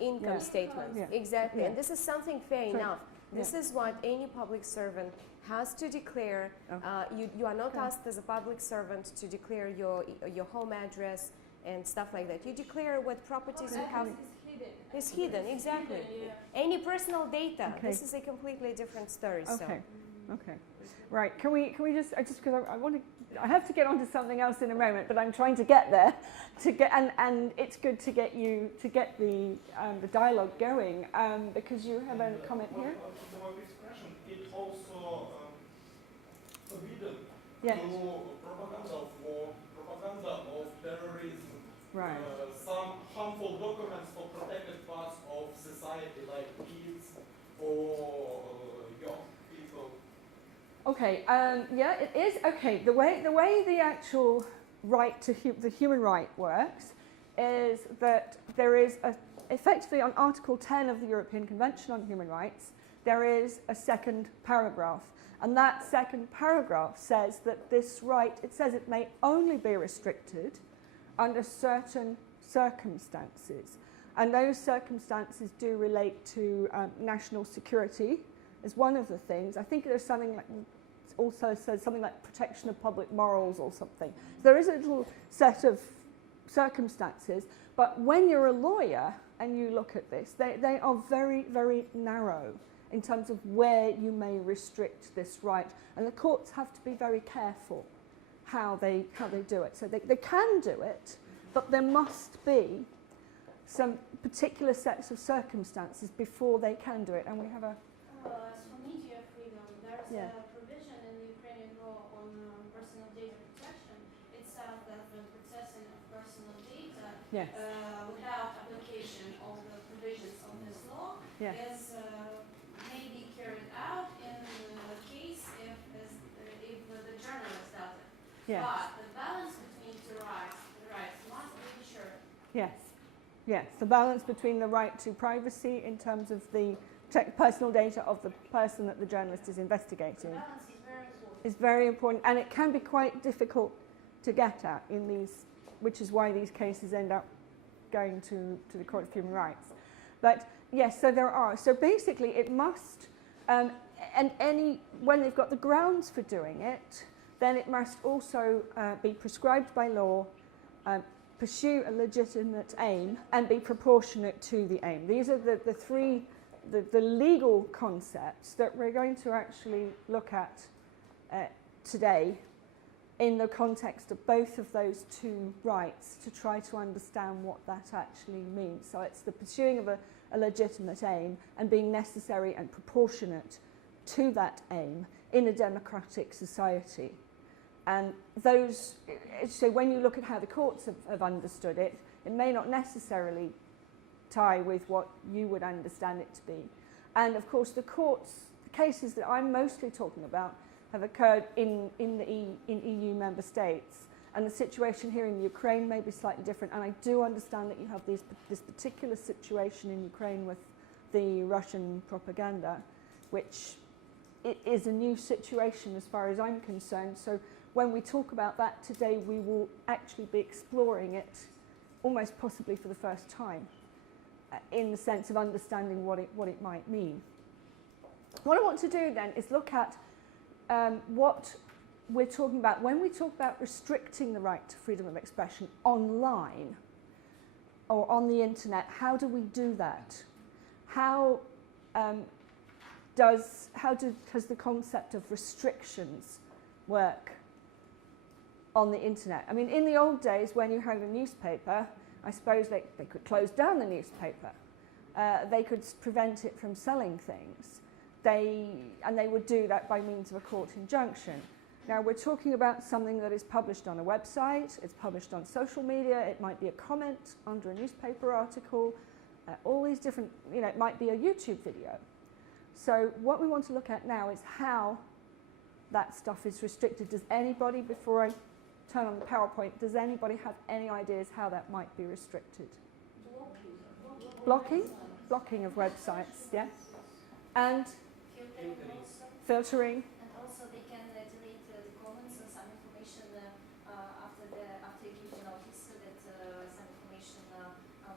Income statement, exactly. And this is something fair enough. This is what any public servant has to declare. You are not asked as a public servant to declare your home address and stuff like that. You declare what properties you have. It's hidden, exactly. Any personal data. This is a completely different story. Okay. Okay. Right. Can we just because I have to get onto something else in a moment, but I'm trying to get there and it's good to get the dialogue going because you have a comment here. About this question, it also forbidden propaganda of terrorism. Right. Some harmful documents for protected parts of society, like kids or young people. Okay. It is okay. The way the actual right to the human right works is that there is effectively on Article 10 of the European Convention on Human Rights, there is a second paragraph. And that second paragraph says that this right, it says it may only be restricted under certain circumstances. And those circumstances do relate to national security as one of the things. I think there's something like, also says something like protection of public morals or something. So there is a little set of circumstances, but when you're a lawyer and you look at this, they are very, very narrow in terms of where you may restrict this right. And the courts have to be very careful how they do it. So they can do it, but there must be some particular sets of circumstances before they can do it. And we have a... As for media freedom, there's a provision in the Ukrainian law on personal data protection. It says that the processing of personal data without application of the provisions of this law is may be carried out in the case if the journalist does it. But the balance between the rights must be ensured. Yes, the balance between the right to privacy in terms of the personal data of the person that the journalist is investigating. The balance is very important. Is very important, and it can be quite difficult to get at in these, which is why these cases end up going to the Court of Human Rights. But yes, so there are. So basically, it must, and when they've got the grounds for doing it, then it must also be prescribed by law, pursue a legitimate aim, and be proportionate to the aim. These are the three, the legal concepts that we're going to actually look at today in the context of both of those two rights to try to understand what that actually means. So it's the pursuing of a legitimate aim and being necessary and proportionate to that aim in a democratic society. And those, so when you look at how the courts have understood it, it may not necessarily tie with what you would understand it to be. And of course the cases that I'm mostly talking about, have occurred in EU member states. And the situation here in Ukraine may be slightly different. And I do understand that you have this particular situation in Ukraine with the Russian propaganda, which it is a new situation as far as I'm concerned. So when we talk about that today, we will actually be exploring it almost possibly for the first time in the sense of understanding what it might mean. What I want to do then is look at what we're talking about when we talk about restricting the right to freedom of expression online or on the internet. How do we do that? How does the concept of restrictions work on the internet? I mean, in the old days when you had a newspaper, I suppose they could close down the newspaper. They could prevent it from selling things. And they would do that by means of a court injunction. Now we're talking about something that is published on a website, it's published on social media, it might be a comment under a newspaper article, all these different, it might be a YouTube video. So what we want to look at now is how that stuff is restricted. Does anybody, before I turn on the PowerPoint, does anybody have any ideas how that might be restricted? Blocking? Blocking of websites, yes. And filtering. And also they can delete the comments and some information after you give the notice so that some information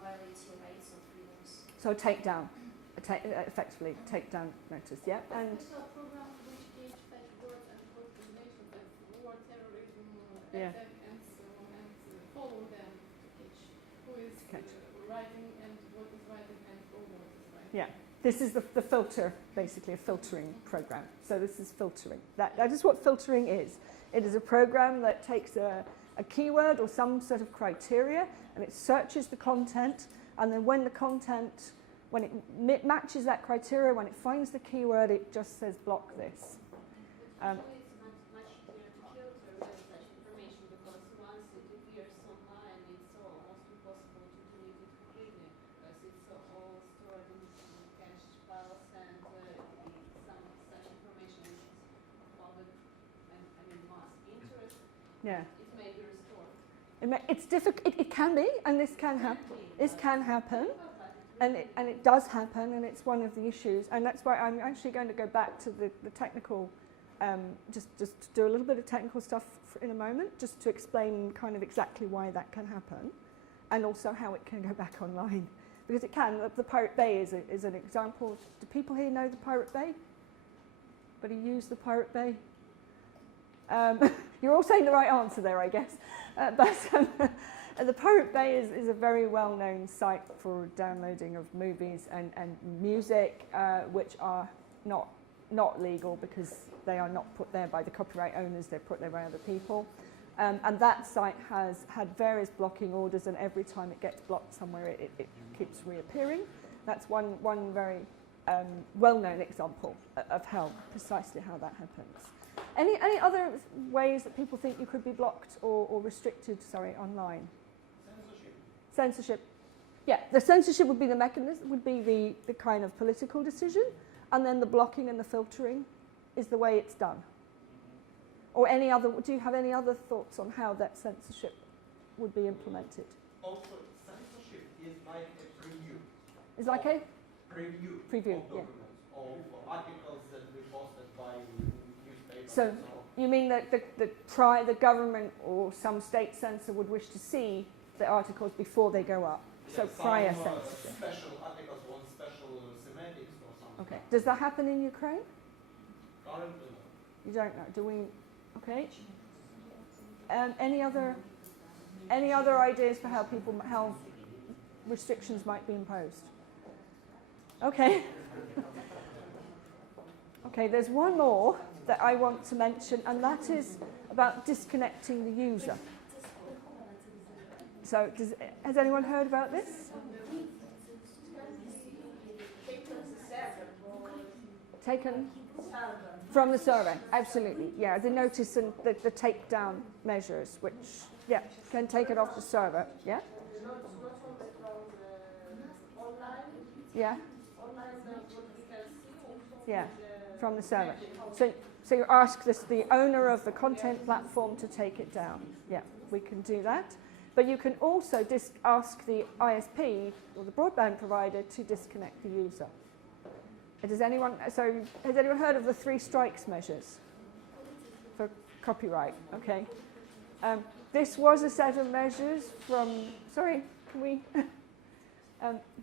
violates your rights or freedoms. So take down, effectively take down notice, yeah. And also a program which gauge such words and code combinations like war, terrorism, yeah. attack, and so on, and follow them to catch who is writing and what is writing and for what is writing. Yeah. This is the filter, basically a filtering program. So this is filtering. That is what filtering is. It is a program that takes a keyword or some sort of criteria and it searches the content, and then when the content, when it matches that criteria, when it finds the keyword, it just says block this. It's much easier to filter such information because once it appears online, it's almost impossible to delete it completely because it's all stored in cached files, and some such information is public and mass interest. Yeah. It may be restored. It's difficult. It can be, and this can happen. This can happen, and it does happen, and it's one of the issues. And that's why I'm actually going to go back to the technical, just to do a little bit of technical stuff in a moment, just to explain kind of exactly why that can happen, and also how it can go back online, because it can. The Pirate Bay is an example. Do people here know the Pirate Bay? But he used the Pirate Bay. You're all saying the right answer there, I guess. The Pirate Bay is a very well-known site for downloading of movies and music, which are not legal because they are not put there by the copyright owners, they're put there by other people. And that site has had various blocking orders, and every time it gets blocked somewhere, it keeps reappearing. That's one very well-known example of precisely how that happens. Any other ways that people think you could be blocked or restricted, online? Censorship. Yeah, the censorship would be the mechanism, would be the kind of political decision, and then the blocking and the filtering is the way it's done. Or do you have any other thoughts on how that censorship would be implemented? Also, censorship is like a preview. It's like a? Preview of documents, of articles that we posted by newspapers. So you mean that the government or some state censor would wish to see the articles before they go up? Yeah, so prior censorship. Special articles want special semantics or something. Okay. Does that happen in Ukraine? Currently, no. You don't know. Do we? Okay. Any other ideas for how restrictions might be imposed? Okay. Okay. There's one more that I want to mention, and that is about disconnecting the user. So, has anyone heard about this? Taken from the server, absolutely. Yeah, the notice and the takedown measures, which, yeah, can take it off the server. Yeah? Yeah? Yeah, from the server. So So you ask the owner of the content platform to take it down. Yeah, we can do that. But you can also ask the ISP or the broadband provider to disconnect the user. Has anyone heard of the 3 strikes measures for copyright? Okay. This was a set of measures from, sorry, can we?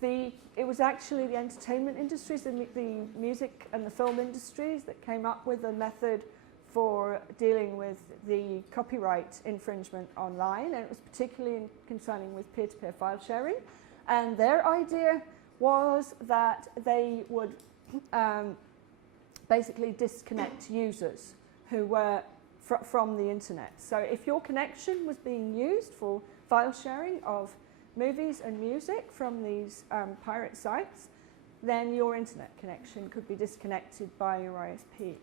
It was actually the entertainment industries, the music and the film industries that came up with a method for dealing with the copyright infringement online, and it was particularly concerning with peer-to-peer file sharing. And their idea was that they would basically disconnect users who were from the internet. So if your connection was being used for file sharing of movies and music from these pirate sites, then your internet connection could be disconnected by your ISP.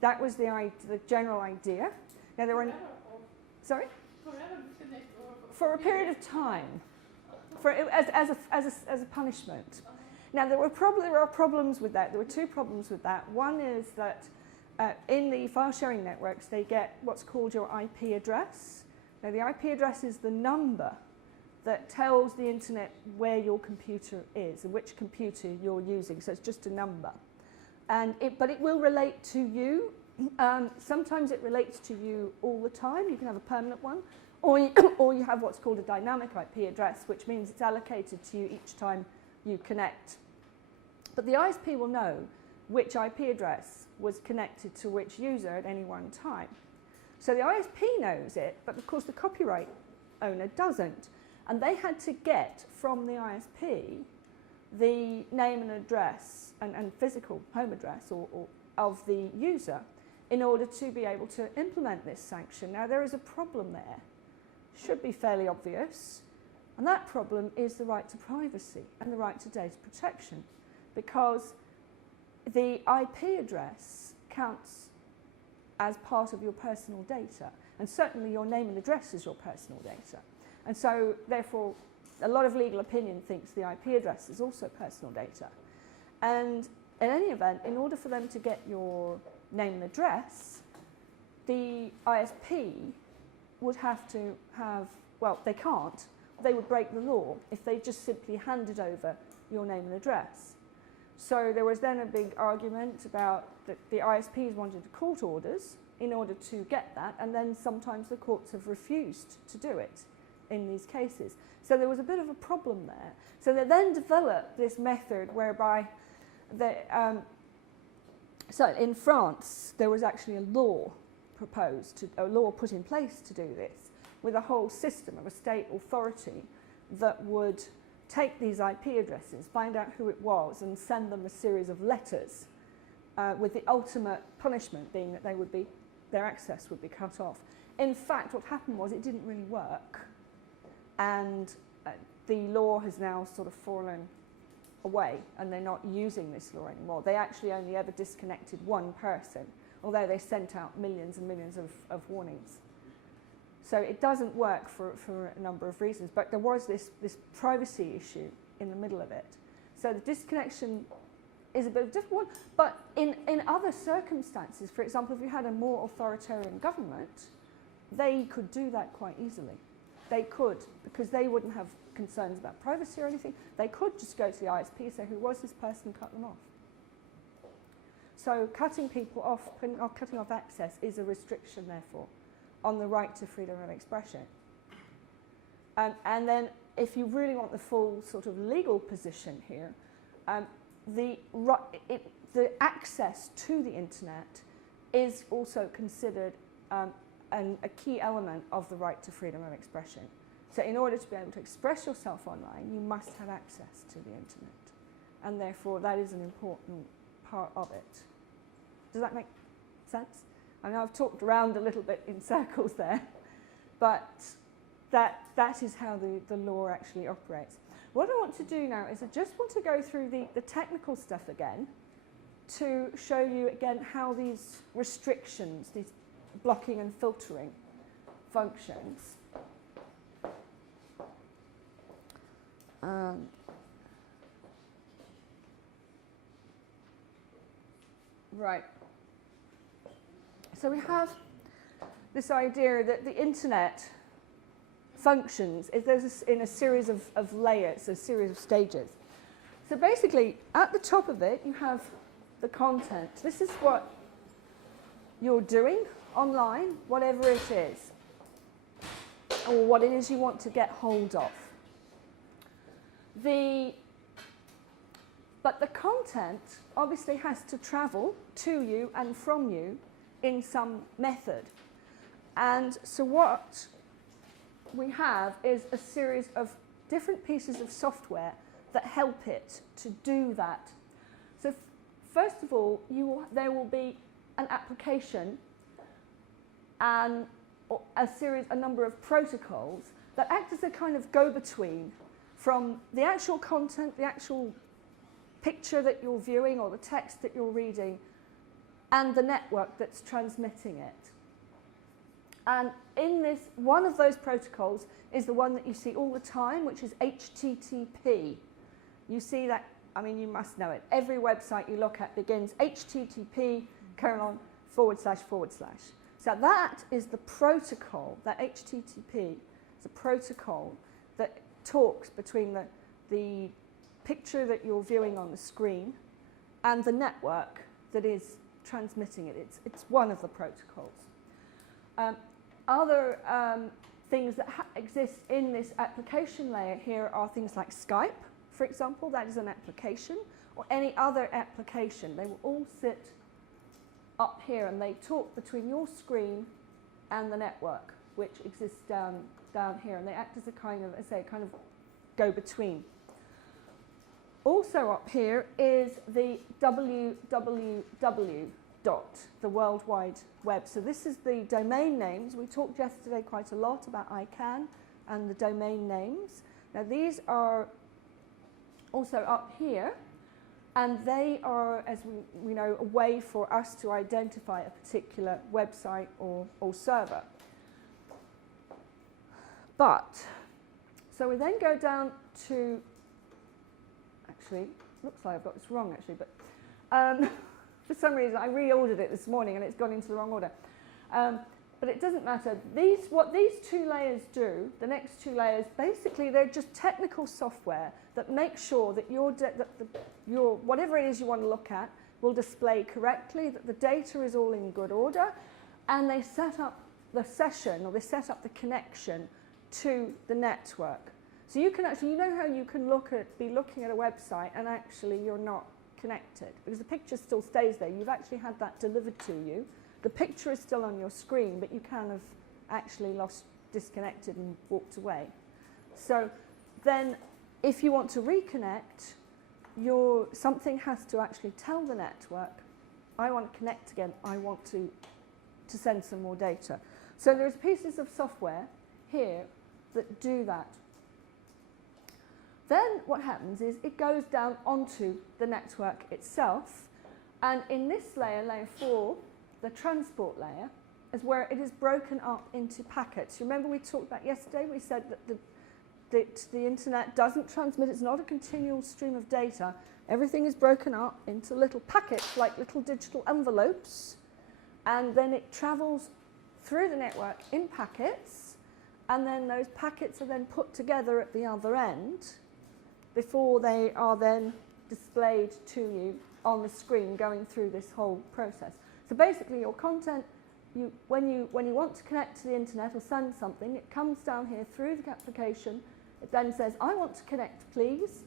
That was the general idea. Now there were sorry? For a period of time, as a punishment. Now there are problems with that. There were 2 problems with that. One is that in the file sharing networks they get what's called your IP address. Now the IP address is the number that tells the internet where your computer is and which computer you're using. So it's just a number. But it will relate to you. Sometimes it relates to you all the time. You can have a permanent one. Or you have what's called a dynamic IP address, which means it's allocated to you each time you connect. But the ISP will know which IP address was connected to which user at any one time. So the ISP knows it, but of course the copyright owner doesn't. And they had to get from the ISP the name and address and physical home address or of the user in order to be able to implement this sanction. Now there is a problem there. Should be fairly obvious. And that problem is the right to privacy and the right to data protection, because the IP address counts as part of your personal data, and certainly your name and address is your personal data. And so, therefore, a lot of legal opinion thinks the IP address is also personal data. And in any event, in order for them to get your name and address, the ISP would have to have, well, they can't. They would break the law if they just simply handed over your name and address. So there was then a big argument about that the ISPs wanted court orders in order to get that, and then sometimes the courts have refused to do it in these cases. So there was a bit of a problem there. So they then developed this method whereby so in France there was actually a law put in place to do this, with a whole system of a state authority that would take these IP addresses, find out who it was, and send them a series of letters, with the ultimate punishment being that their access would be cut off. In fact, what happened was it didn't really work, and the law has now sort of fallen away, and they're not using this law anymore. They actually only ever disconnected one person, although they sent out millions and millions of warnings. So it doesn't work for a number of reasons, but there was this privacy issue in the middle of it. So the disconnection is a bit of a different one, but in other circumstances, for example, if you had a more authoritarian government, they could do that quite easily. They could, because they wouldn't have concerns about privacy or anything. They could just go to the ISP and say, who was this person, cut them off. So cutting people off, cutting off access is a restriction, therefore, on the right to freedom of expression. And then if you really want the full sort of legal position here, the access to the internet is also considered a key element of the right to freedom of expression. So in order to be able to express yourself online, you must have access to the internet. And therefore, that is an important part of it. Does that make sense? I know I've talked around a little bit in circles there, but that is how the law actually operates. What I want to do now is I just want to go through the technical stuff again to show you again how these restrictions, these blocking and filtering functions. Right. So we have this idea that the internet functions in a series of layers, a series of stages. So basically, at the top of it, you have the content. This is what you're doing online, whatever it is, or what it is you want to get hold of. But the content obviously has to travel to you and from you in some method. And so what we have is a series of different pieces of software that help it to do that. So first of all, there will be an application and a number of protocols that act as a kind of go-between from the actual content, the actual picture that you're viewing or the text that you're reading, and the network that's transmitting it. And in this, one of those protocols is the one that you see all the time, which is HTTP. You see that, I mean, you must know it. Every website you look at begins HTTP : //. So that is the protocol, that HTTP is a protocol that talks between the picture that you're viewing on the screen and the network that is transmitting it. It's one of the protocols. Other things that exist in this application layer here are things like Skype, for example. That is an application, or any other application. They will all sit up here and they talk between your screen and the network, which exists down here, and they act as a kind of, go-between. Also up here is the www dot, the World Wide Web. So this is the domain names. We talked yesterday quite a lot about ICANN and the domain names. Now these are also up here, and they are, as we know, a way for us to identify a particular website or server. But, so we then go down to, actually, looks like I've got this wrong actually, but for some reason I reordered it this morning and it's gone into the wrong order. But it doesn't matter. What these two layers do, the next two layers, basically they're just technical software that make sure that your whatever it is you want to look at will display correctly, that the data is all in good order, and they set up the session, or they set up the connection to the network. So you can actually, you know how you can be looking at a website and actually you're not connected because the picture still stays there. You've actually had that delivered to you. The picture is still on your screen, but you kind of actually disconnected and walked away. So then if you want to reconnect, something has to actually tell the network, I want to connect again, I want to send some more data. So there's pieces of software here that do that. Then what happens is it goes down onto the network itself, and in this layer, layer 4, the transport layer, is where it is broken up into packets. Remember we talked about yesterday, we said that the internet doesn't transmit, it's not a continual stream of data. Everything is broken up into little packets, like little digital envelopes, and then it travels through the network in packets, and then those packets are then put together at the other end before they are then displayed to you on the screen going through this whole process. So basically your content, when you want to connect to the internet or send something, it comes down here through the application, it then says, I want to connect please,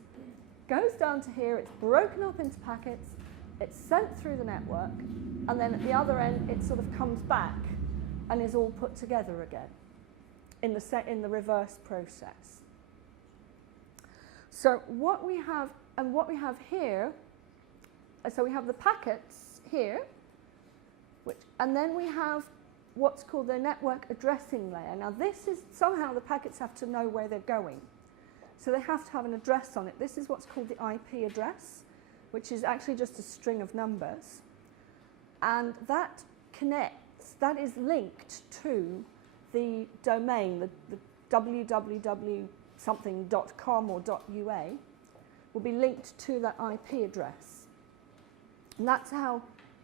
goes down to here, it's broken up into packets, it's sent through the network, and then at the other end it sort of comes back and is all put together again in the reverse process. So what we have here, so we have the packets here, and then we have what's called the network addressing layer. Now this is, somehow the packets have to know where they're going. So they have to have an address on it. This is what's called the IP address, which is actually just a string of numbers. And that connects, that is linked to the domain, the www.something.com or .ua will be linked to that IP address. And that's how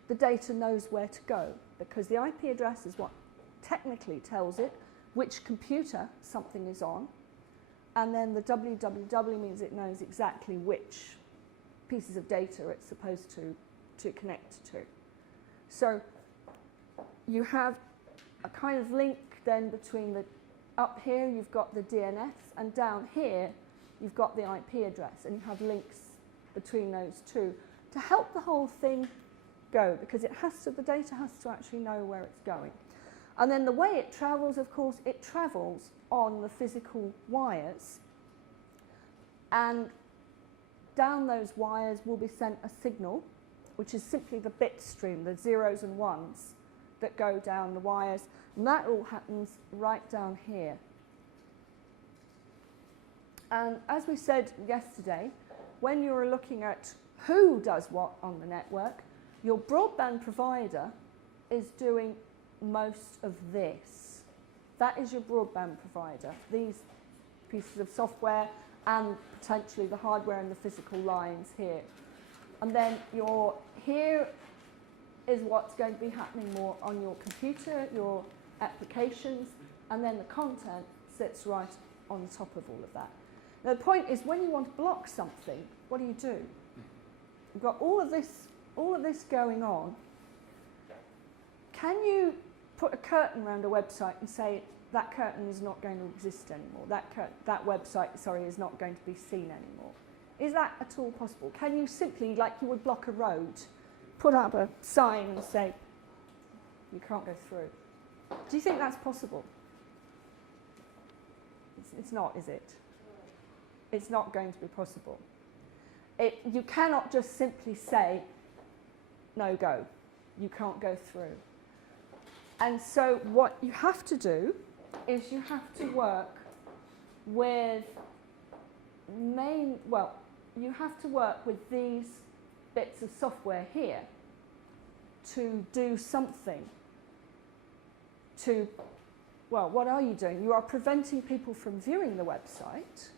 the data knows where to go. because the IP address is what technically tells it which computer something is on, and then the www means it knows exactly which pieces of data it's supposed to connect to. So you have a kind of link then between the, up here you've got the DNS, and down here you've got the IP address, and you have links between those two to help the whole thing go, because it has to, the data has to actually know where it's going. And then the way it travels, of course, it travels on the physical wires, and down those wires will be sent a signal, which is simply the bit stream, the zeros and ones that go down the wires, and that all happens right down here. And as we said yesterday, when you were looking at who does what on the network, your broadband provider is doing most of this. That is your broadband provider, these pieces of software and potentially the hardware and the physical lines here. And then here is what's going to be happening more on your computer, your applications, and then the content sits right on the top of all of that. Now the point is, when you want to block something, what do? You've got all of this going on. Can you put a curtain around a website and say that curtain is not going to exist anymore? That website, sorry, is not going to be seen anymore. Is that at all possible? Can you simply, like you would block a road, put up a sign and say, you can't go through? Do you think that's possible? It's not, is it? It's not going to be possible. You cannot just simply say, no go. You can't go through. And so what you have to do is you have to work with you have to work with these bits of software here to do something to, well, what are you doing? You are preventing people from viewing the website,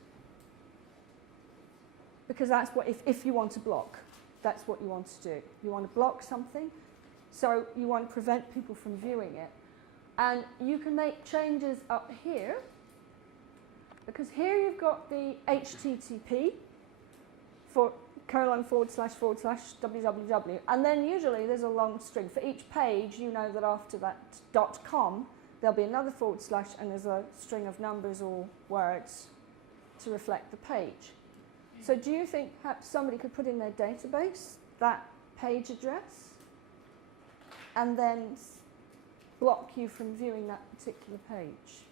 because that's what, if you want to block, that's what you want to do. You want to block something, so you want to prevent people from viewing it. And you can make changes up here, because here you've got the HTTP for ://www, and then usually there's a long string. For each page, you know that after that .com, there'll be another / and there's a string of numbers or words to reflect the page. So do you think perhaps somebody could put in their database that page address and then block you from viewing that particular page?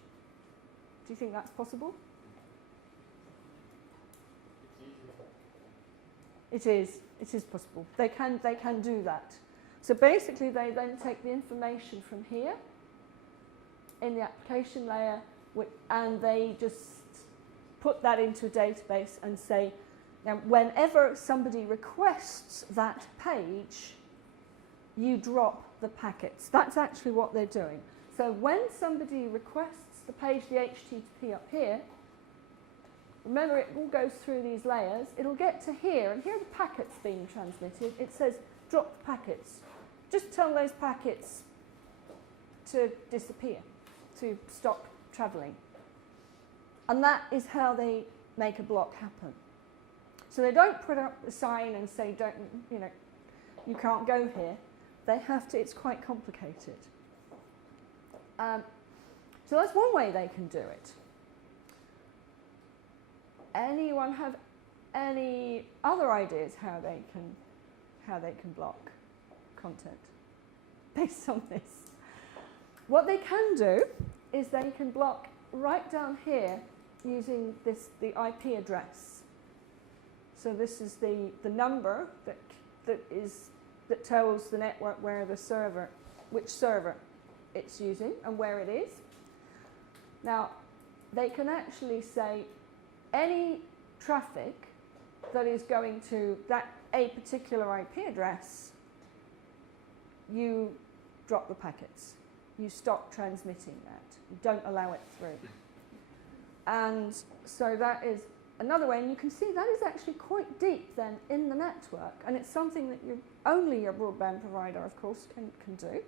Do you think that's possible? It is possible. They can do that. So basically they then take the information from here in the application layer and they just put that into a database and say, now whenever somebody requests that page, you drop the packets. That's actually what they're doing. So when somebody requests the page, the HTTP up here, remember it all goes through these layers, it'll get to here, and here are the packets being transmitted. It says drop the packets. Just tell those packets to disappear, to stop travelling. And that is how they make a block happen. So they don't put up a sign and say, you can't go here. They have to, it's quite complicated. So that's one way they can do it. Anyone have any other ideas how they can block content based on this? What they can do is they can block right down here using the IP address. So this is the number that tells the network where which server it's using and where it is. Now, they can actually say any traffic that is going to a particular IP address, you drop the packets. You stop transmitting that. You don't allow it through. And so that is another way, and you can see that is actually quite deep then in the network, and it's something that only your broadband provider, of course, can do.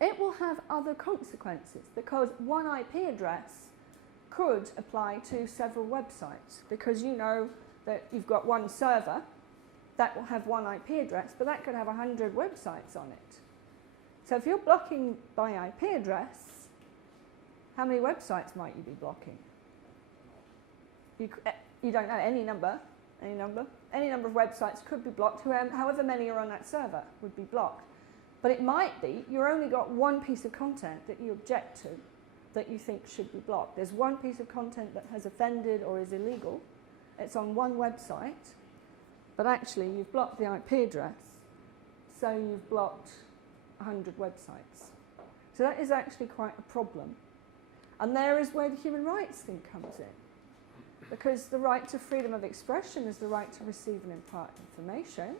it will have other consequences, because one IP address could apply to several websites, because you know that you've got one server that will have one IP address, but that could have 100 websites on it. So if you're blocking by IP address, how many websites might you be blocking? You don't know, any number of websites could be blocked, however many are on that server would be blocked. But it might be you've only got one piece of content that you object to, that you think should be blocked. There's one piece of content that has offended or is illegal. It's on one website, but actually you've blocked the IP address, so you've blocked 100 websites. So that is actually quite a problem. And there is where the human rights thing comes in. Because the right to freedom of expression is the right to receive and impart information.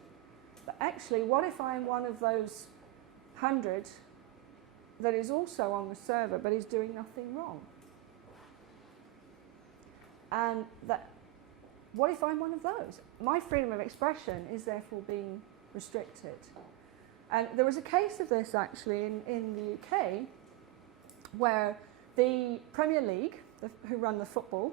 But actually, what if I'm one of those 100 that is also on the server but is doing nothing wrong? And what if I'm one of those? My freedom of expression is therefore being restricted. And there was a case of this actually in the UK where the Premier League, who run the football,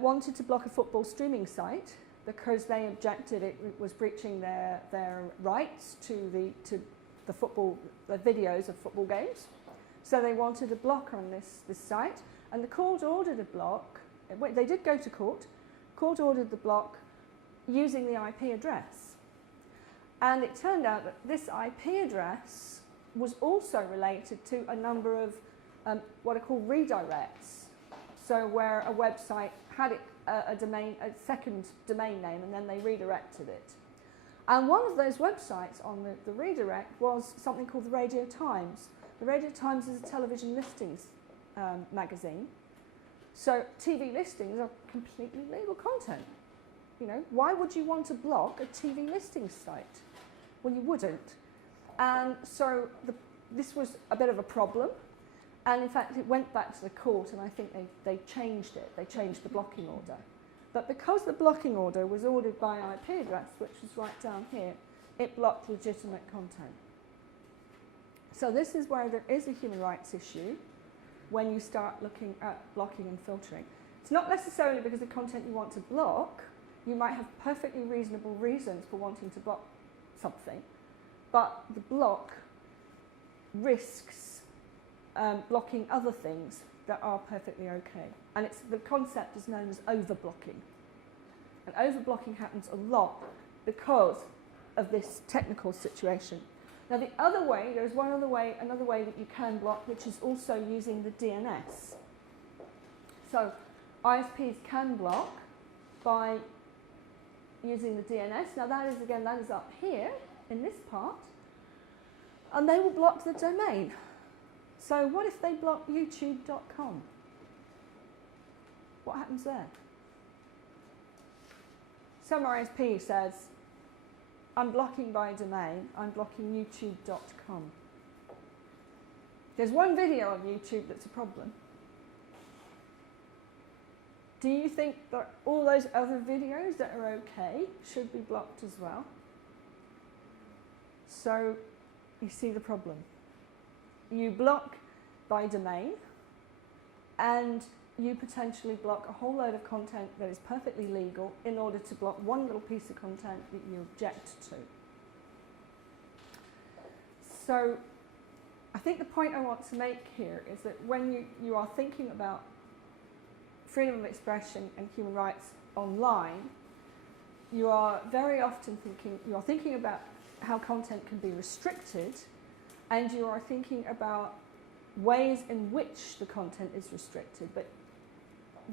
wanted to block a football streaming site because they objected it was breaching their rights to the videos of football games. So they wanted a block on this site, and the court ordered a block. They did go to court. Court ordered the block using the IP address. And it turned out that this IP address was also related to a number of what are called redirects. So where a website had a second domain name, and then they redirected it. And one of those websites on the redirect was something called the Radio Times. The Radio Times is a television listings magazine. So TV listings are completely legal content. You know, why would you want to block a TV listings site? Well, you wouldn't. And so this was a bit of a problem. And in fact, it went back to the court, and I think they changed it. They changed the blocking order. But because the blocking order was ordered by IP address, which was right down here, it blocked legitimate content. So this is where there is a human rights issue when you start looking at blocking and filtering. It's not necessarily because the content you want to block. You might have perfectly reasonable reasons for wanting to block something, but the block risks blocking other things that are perfectly okay. And the concept is known as overblocking. And overblocking happens a lot because of this technical situation. Now the other way, there's another way that you can block, which is also using the DNS. So ISPs can block by using the DNS. Now that is up here in this part, and they will block the domain. So what if they block youtube.com? What happens there? Some ISP says, I'm blocking by domain, I'm blocking youtube.com. There's one video on YouTube that's a problem. Do you think that all those other videos that are okay should be blocked as well? So you see the problem. You block by domain, and you potentially block a whole load of content that is perfectly legal in order to block one little piece of content that you object to. So I think the point I want to make here is that when you are thinking about freedom of expression and human rights online, you are very often thinking about how content can be restricted, and you are thinking about ways in which the content is restricted, but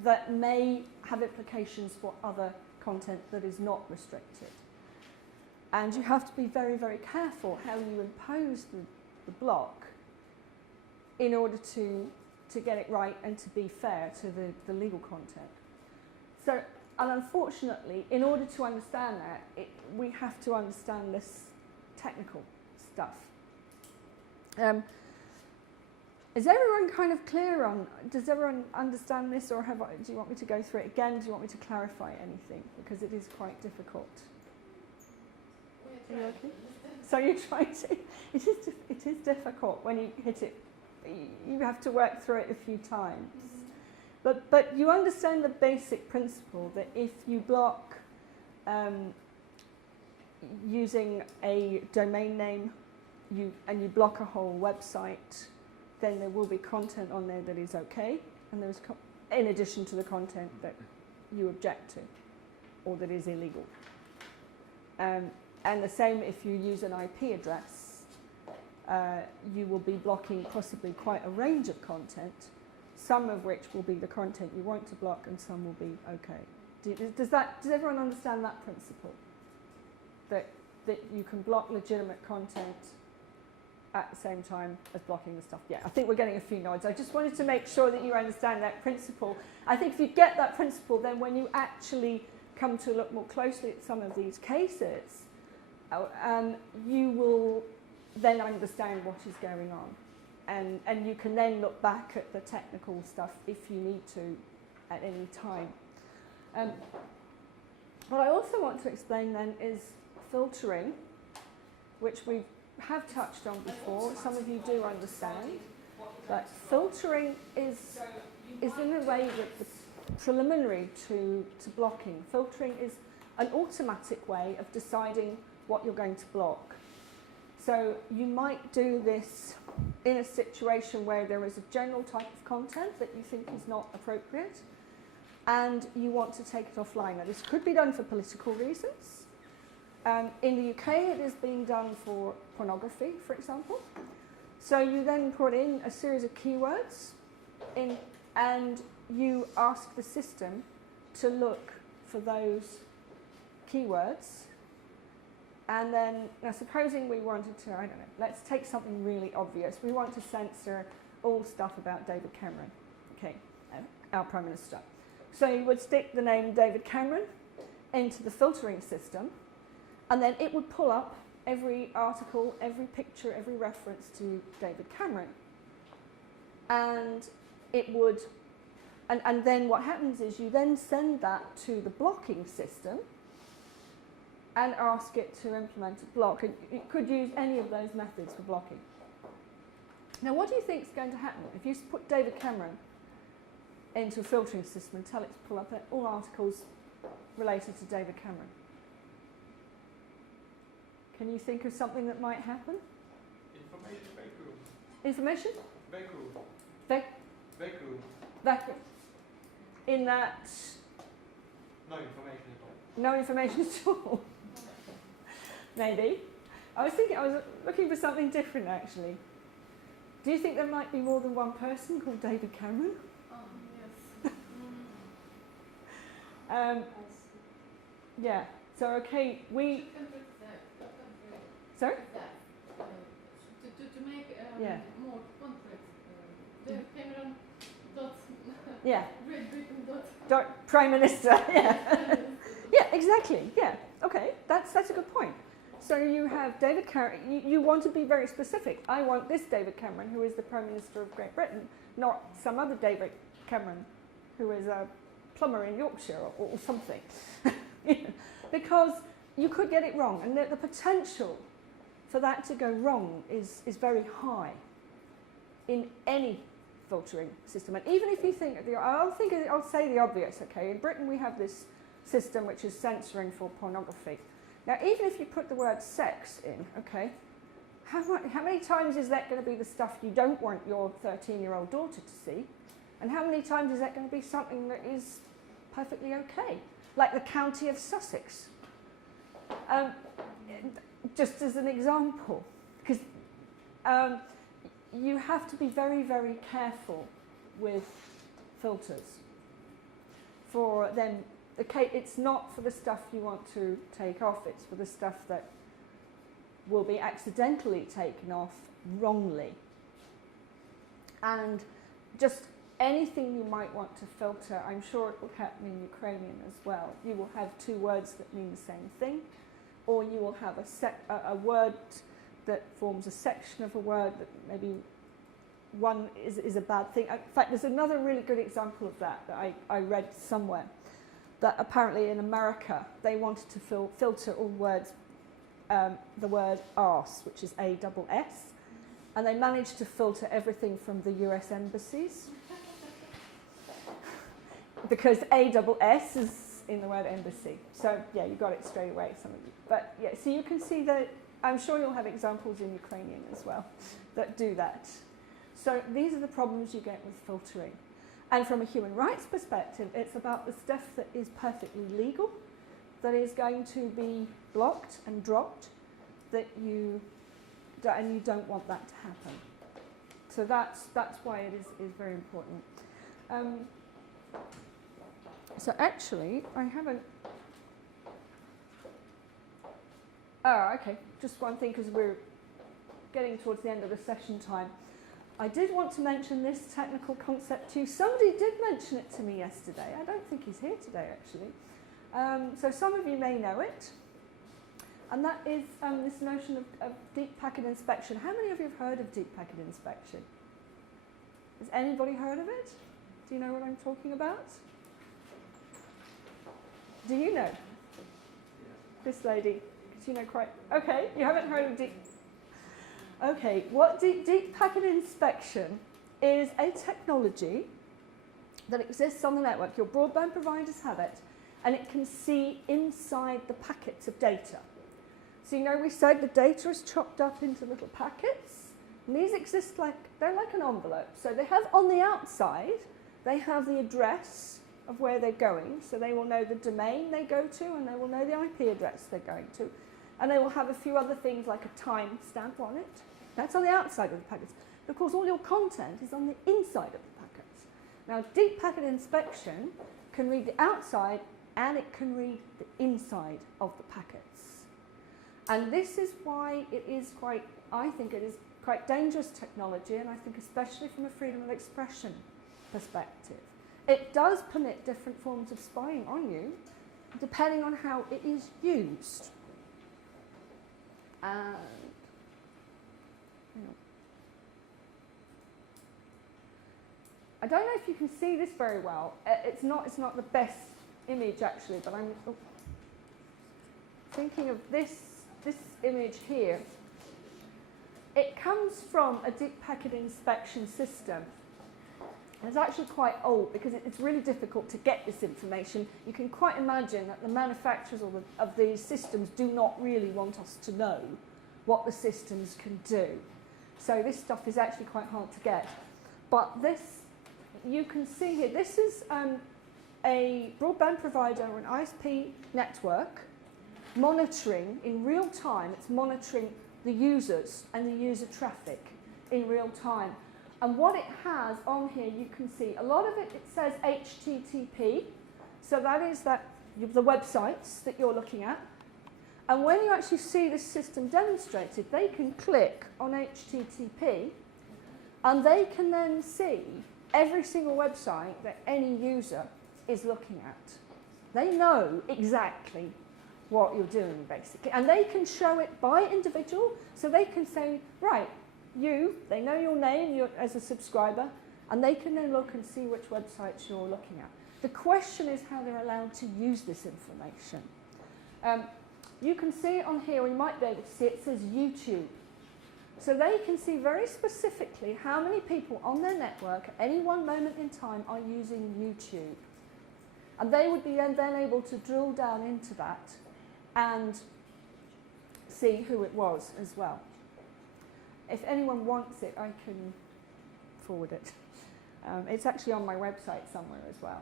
that may have implications for other content that is not restricted. And you have to be very, very careful how you impose the block in order to get it right and to be fair to the legal content. So, and unfortunately, in order to understand that, we have to understand this technical stuff. Is everyone kind of clear on, does everyone understand this, or do you want me to go through it again? Do you want me to clarify anything? Because it is quite difficult. Are you okay? So you try to, it is difficult when you hit it. You have to work through it a few times. But you understand the basic principle that if you block using a domain name and you block a whole website, then there will be content on there that is okay, and there is in addition to the content that you object to or that is illegal. And the same if you use an IP address, you will be blocking possibly quite a range of content, some of which will be the content you want to block and some will be okay. Does everyone understand that principle? That you can block legitimate content at the same time as blocking the stuff. Yeah, I think we're getting a few nods. I just wanted to make sure that you understand that principle. I think if you get that principle, then when you actually come to look more closely at some of these cases, you will then understand what is going on. And you can then look back at the technical stuff if you need to at any time. What I also want to explain then is filtering, which we have touched on before. Some of you do understand. But filtering is in a way that the preliminary to blocking. Filtering is an automatic way of deciding what you're going to block. So you might do this in a situation where there is a general type of content that you think is not appropriate and you want to take it offline. Now this could be done for political reasons. In the UK it is being done for pornography, for example. So you then put in a series of keywords and you ask the system to look for those keywords. And then, now supposing we wanted to, I don't know, let's take something really obvious. We want to censor all stuff about David Cameron, okay, our Prime Minister. So you would stick the name David Cameron into the filtering system, and then it would pull up every article, every picture, every reference to David Cameron. And it would, and then what happens is you then send that to the blocking system and ask it to implement a block. It could use any of those methods for blocking. Now what do you think is going to happen if you put David Cameron into a filtering system and tell it to pull up all articles related to David Cameron? Can you think of something that might happen? Information vacuum. Information? Vacuum. Vacuum. Vacuum. In that... No information at all. No information at all. Maybe. I was looking for something different actually. Do you think there might be more than one person called David Cameron? Yes. Yeah. So okay, Sorry? To make more concrete, David Cameron dot. Yeah. Great Britain dot Prime Minister. Yeah. Yeah. Exactly. Yeah. Okay. That's a good point. So you have David Cameron. You want to be very specific. I want this David Cameron, who is the Prime Minister of Great Britain, not some other David Cameron, who is a plumber in Yorkshire or something. Because you could get it wrong, and the potential for that to go wrong is very high in any filtering system. And even if you think, I'll say the obvious, okay? In Britain we have this system which is censoring for pornography. Now even if you put the word sex in, okay, how many times is that going to be the stuff you don't want your 13-year-old daughter to see? And how many times is that going to be something that is perfectly okay? Like the County of Sussex. Just as an example, because you have to be very, very careful with filters. For them, it's not for the stuff you want to take off, it's for the stuff that will be accidentally taken off wrongly. And just anything you might want to filter, I'm sure it will happen in Ukrainian as well. You will have two words that mean the same thing, or you will have a word that forms a section of a word that maybe one is a bad thing. In fact, there's another really good example of that I read somewhere, that apparently in America they wanted to filter all words the word arse, which is ASS, and they managed to filter everything from the US embassies because ASS is in the word embassy. So yeah, you got it straight away, some of you. But yeah, so you can see that, I'm sure you'll have examples in Ukrainian as well that do that. So these are the problems you get with filtering. And from a human rights perspective, it's about the stuff that is perfectly legal, that is going to be blocked and dropped, and you don't want that to happen. So that's why it is very important. So actually, I haven't... Oh, okay, just one thing, because we're getting towards the end of the session time. I did want to mention this technical concept to you. Somebody did mention it to me yesterday. I don't think he's here today, actually. So some of you may know it. And that is this notion of deep packet inspection. How many of you have heard of deep packet inspection? Has anybody heard of it? Do you know what I'm talking about? Do you know? This lady. Do you know quite? Okay, you haven't heard of deep... Okay, what deep packet inspection is a technology that exists on the network. Your broadband providers have it, and it can see inside the packets of data. So you know we said the data is chopped up into little packets, and these exist they're like an envelope. So they have on the outside, they have the address of where they're going, so they will know the domain they go to, and they will know the IP address they're going to. And they will have a few other things like a time stamp on it. That's on the outside of the packets. But of course, all your content is on the inside of the packets. Now, deep packet inspection can read the outside and it can read the inside of the packets. And this is why it is I think it is quite dangerous technology, and I think especially from a freedom of expression perspective. It does permit different forms of spying on you, depending on how it is used. I don't know if you can see this very well. It's not the best image actually, but I'm thinking of this image here. It comes from a deep packet inspection system. And it's actually quite old because it's really difficult to get this information. You can quite imagine that the manufacturers of these systems do not really want us to know what the systems can do. So this stuff is actually quite hard to get. But this, you can see here, this is a broadband provider or an ISP network monitoring in real time. It's monitoring the users and the user traffic in real time. And what it has on here, you can see, a lot of it says HTTP. So that is the websites that you're looking at. And when you actually see this system demonstrated, they can click on HTTP, and they can then see every single website that any user is looking at. They know exactly what you're doing, basically. And they can show it by individual, so they can say, right, they know your name as a subscriber, and they can then look and see which websites you're looking at. The question is how they're allowed to use this information. You can see it on here, or you might be able to see it says YouTube. So they can see very specifically how many people on their network at any one moment in time are using YouTube. And they would be then able to drill down into that and see who it was as well. If anyone wants it, I can forward it. It's actually on my website somewhere as well.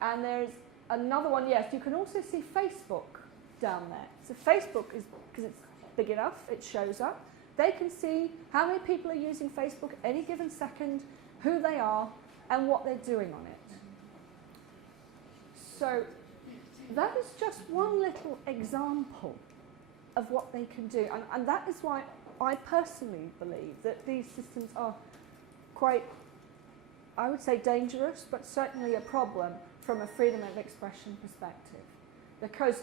And there's another one, yes, you can also see Facebook down there. So Facebook is, because it's big enough, it shows up. They can see how many people are using Facebook at any given second, who they are, and what they're doing on it. So that is just one little example of what they can do. And that is why I personally believe that these systems are quite, I would say dangerous, but certainly a problem from a freedom of expression perspective. Because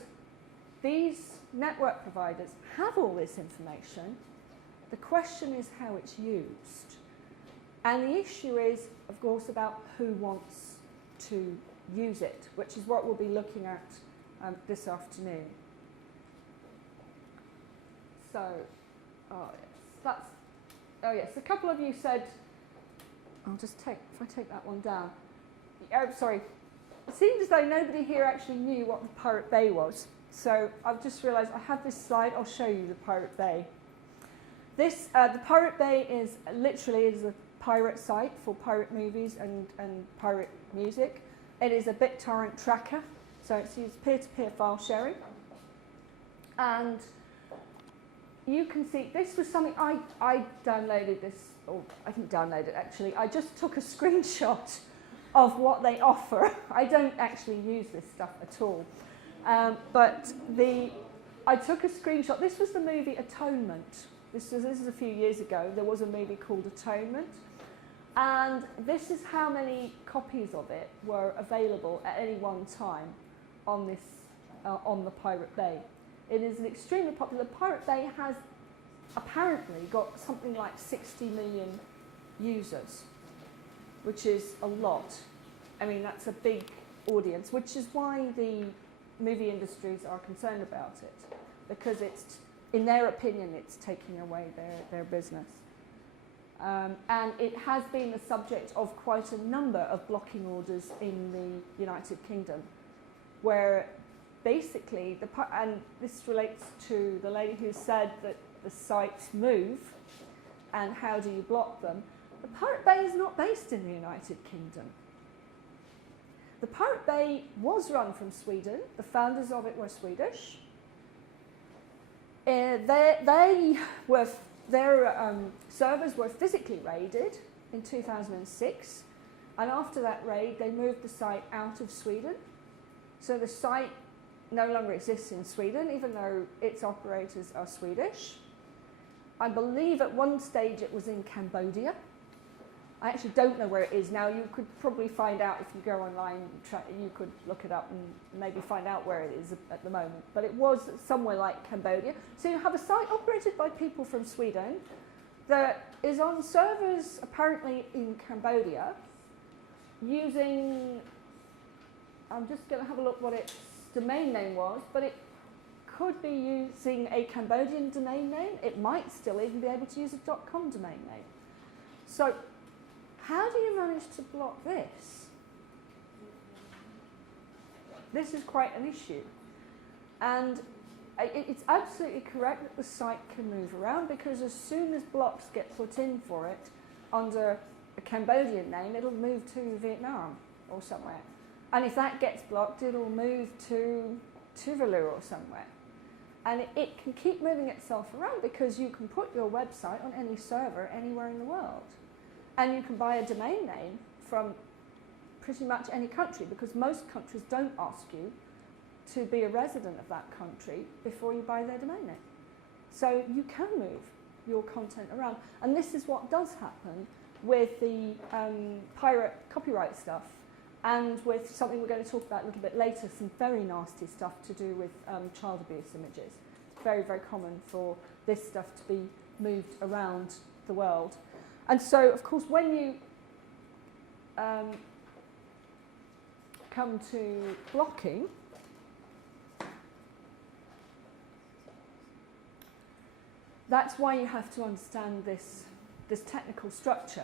these network providers have all this information. The question is how it's used. And the issue is, of course, about who wants to use it, which is what we'll be looking at this afternoon. So, oh yes, a couple of you said, if I take that one down. Oh, sorry. It seemed as though nobody here actually knew what the Pirate Bay was. So I've just realised I have this slide. I'll show you the Pirate Bay. This, the Pirate Bay is literally a pirate site for pirate movies and pirate music. It is a BitTorrent tracker, so it's used peer-to-peer file sharing. And you can see, this was something I downloaded this, or I didn't download it actually, I just took a screenshot of what they offer. I don't actually use this stuff at all. But I took a screenshot. This was the movie Atonement. This is a few years ago. There was a movie called Atonement. And this is how many copies of it were available at any one time on this on the Pirate Bay. It is an extremely popular. Pirate Bay has apparently got something like 60 million users, which is a lot. I mean, that's a big audience, which is why the movie industries are concerned about it, because it's, in their opinion, it's taking away their business. And it has been the subject of quite a number of blocking orders in the United Kingdom, where basically, and this relates to the lady who said that the sites move and how do you block them. The Pirate Bay is not based in the United Kingdom. The Pirate Bay was run from Sweden. The founders of it were Swedish. Their servers were physically raided in 2006, and after that raid they moved the site out of Sweden. So the site no longer exists in Sweden, even though its operators are Swedish. I believe at one stage it was in Cambodia. I actually don't know where it is now. You could probably find out if you go online, you could look it up and maybe find out where it is at the moment. But it was somewhere like Cambodia. So you have a site operated by people from Sweden that is on servers apparently in Cambodia using, I'm just going to have a look what its domain name was, but it could be using a Cambodian domain name. It might still even be able to use a .com domain name. So how do you manage to block this? This is quite an issue. And it's absolutely correct that the site can move around, because as soon as blocks get put in for it under a Cambodian name, it'll move to Vietnam or somewhere. And if that gets blocked, it'll move to Tuvalu or somewhere. And it can keep moving itself around, because you can put your website on any server anywhere in the world. And you can buy a domain name from pretty much any country, because most countries don't ask you to be a resident of that country before you buy their domain name. So you can move your content around. And this is what does happen with the pirate copyright stuff, and with something we're going to talk about a little bit later, some very nasty stuff to do with child abuse images. It's very, very common for this stuff to be moved around the world. And so, of course, when you come to blocking, that's why you have to understand this technical structure,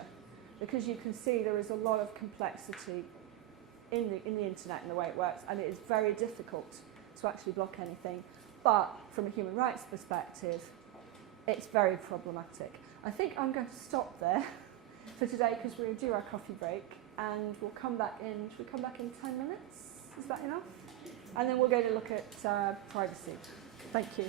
because you can see there is a lot of complexity in the internet and the way it works, and it is very difficult to actually block anything. But from a human rights perspective, it's very problematic. I think I'm going to stop there for today, because we'll do our coffee break, and we'll come back in, should we come back in 10 minutes? Is that enough? And then we're going to look at privacy. Thank you.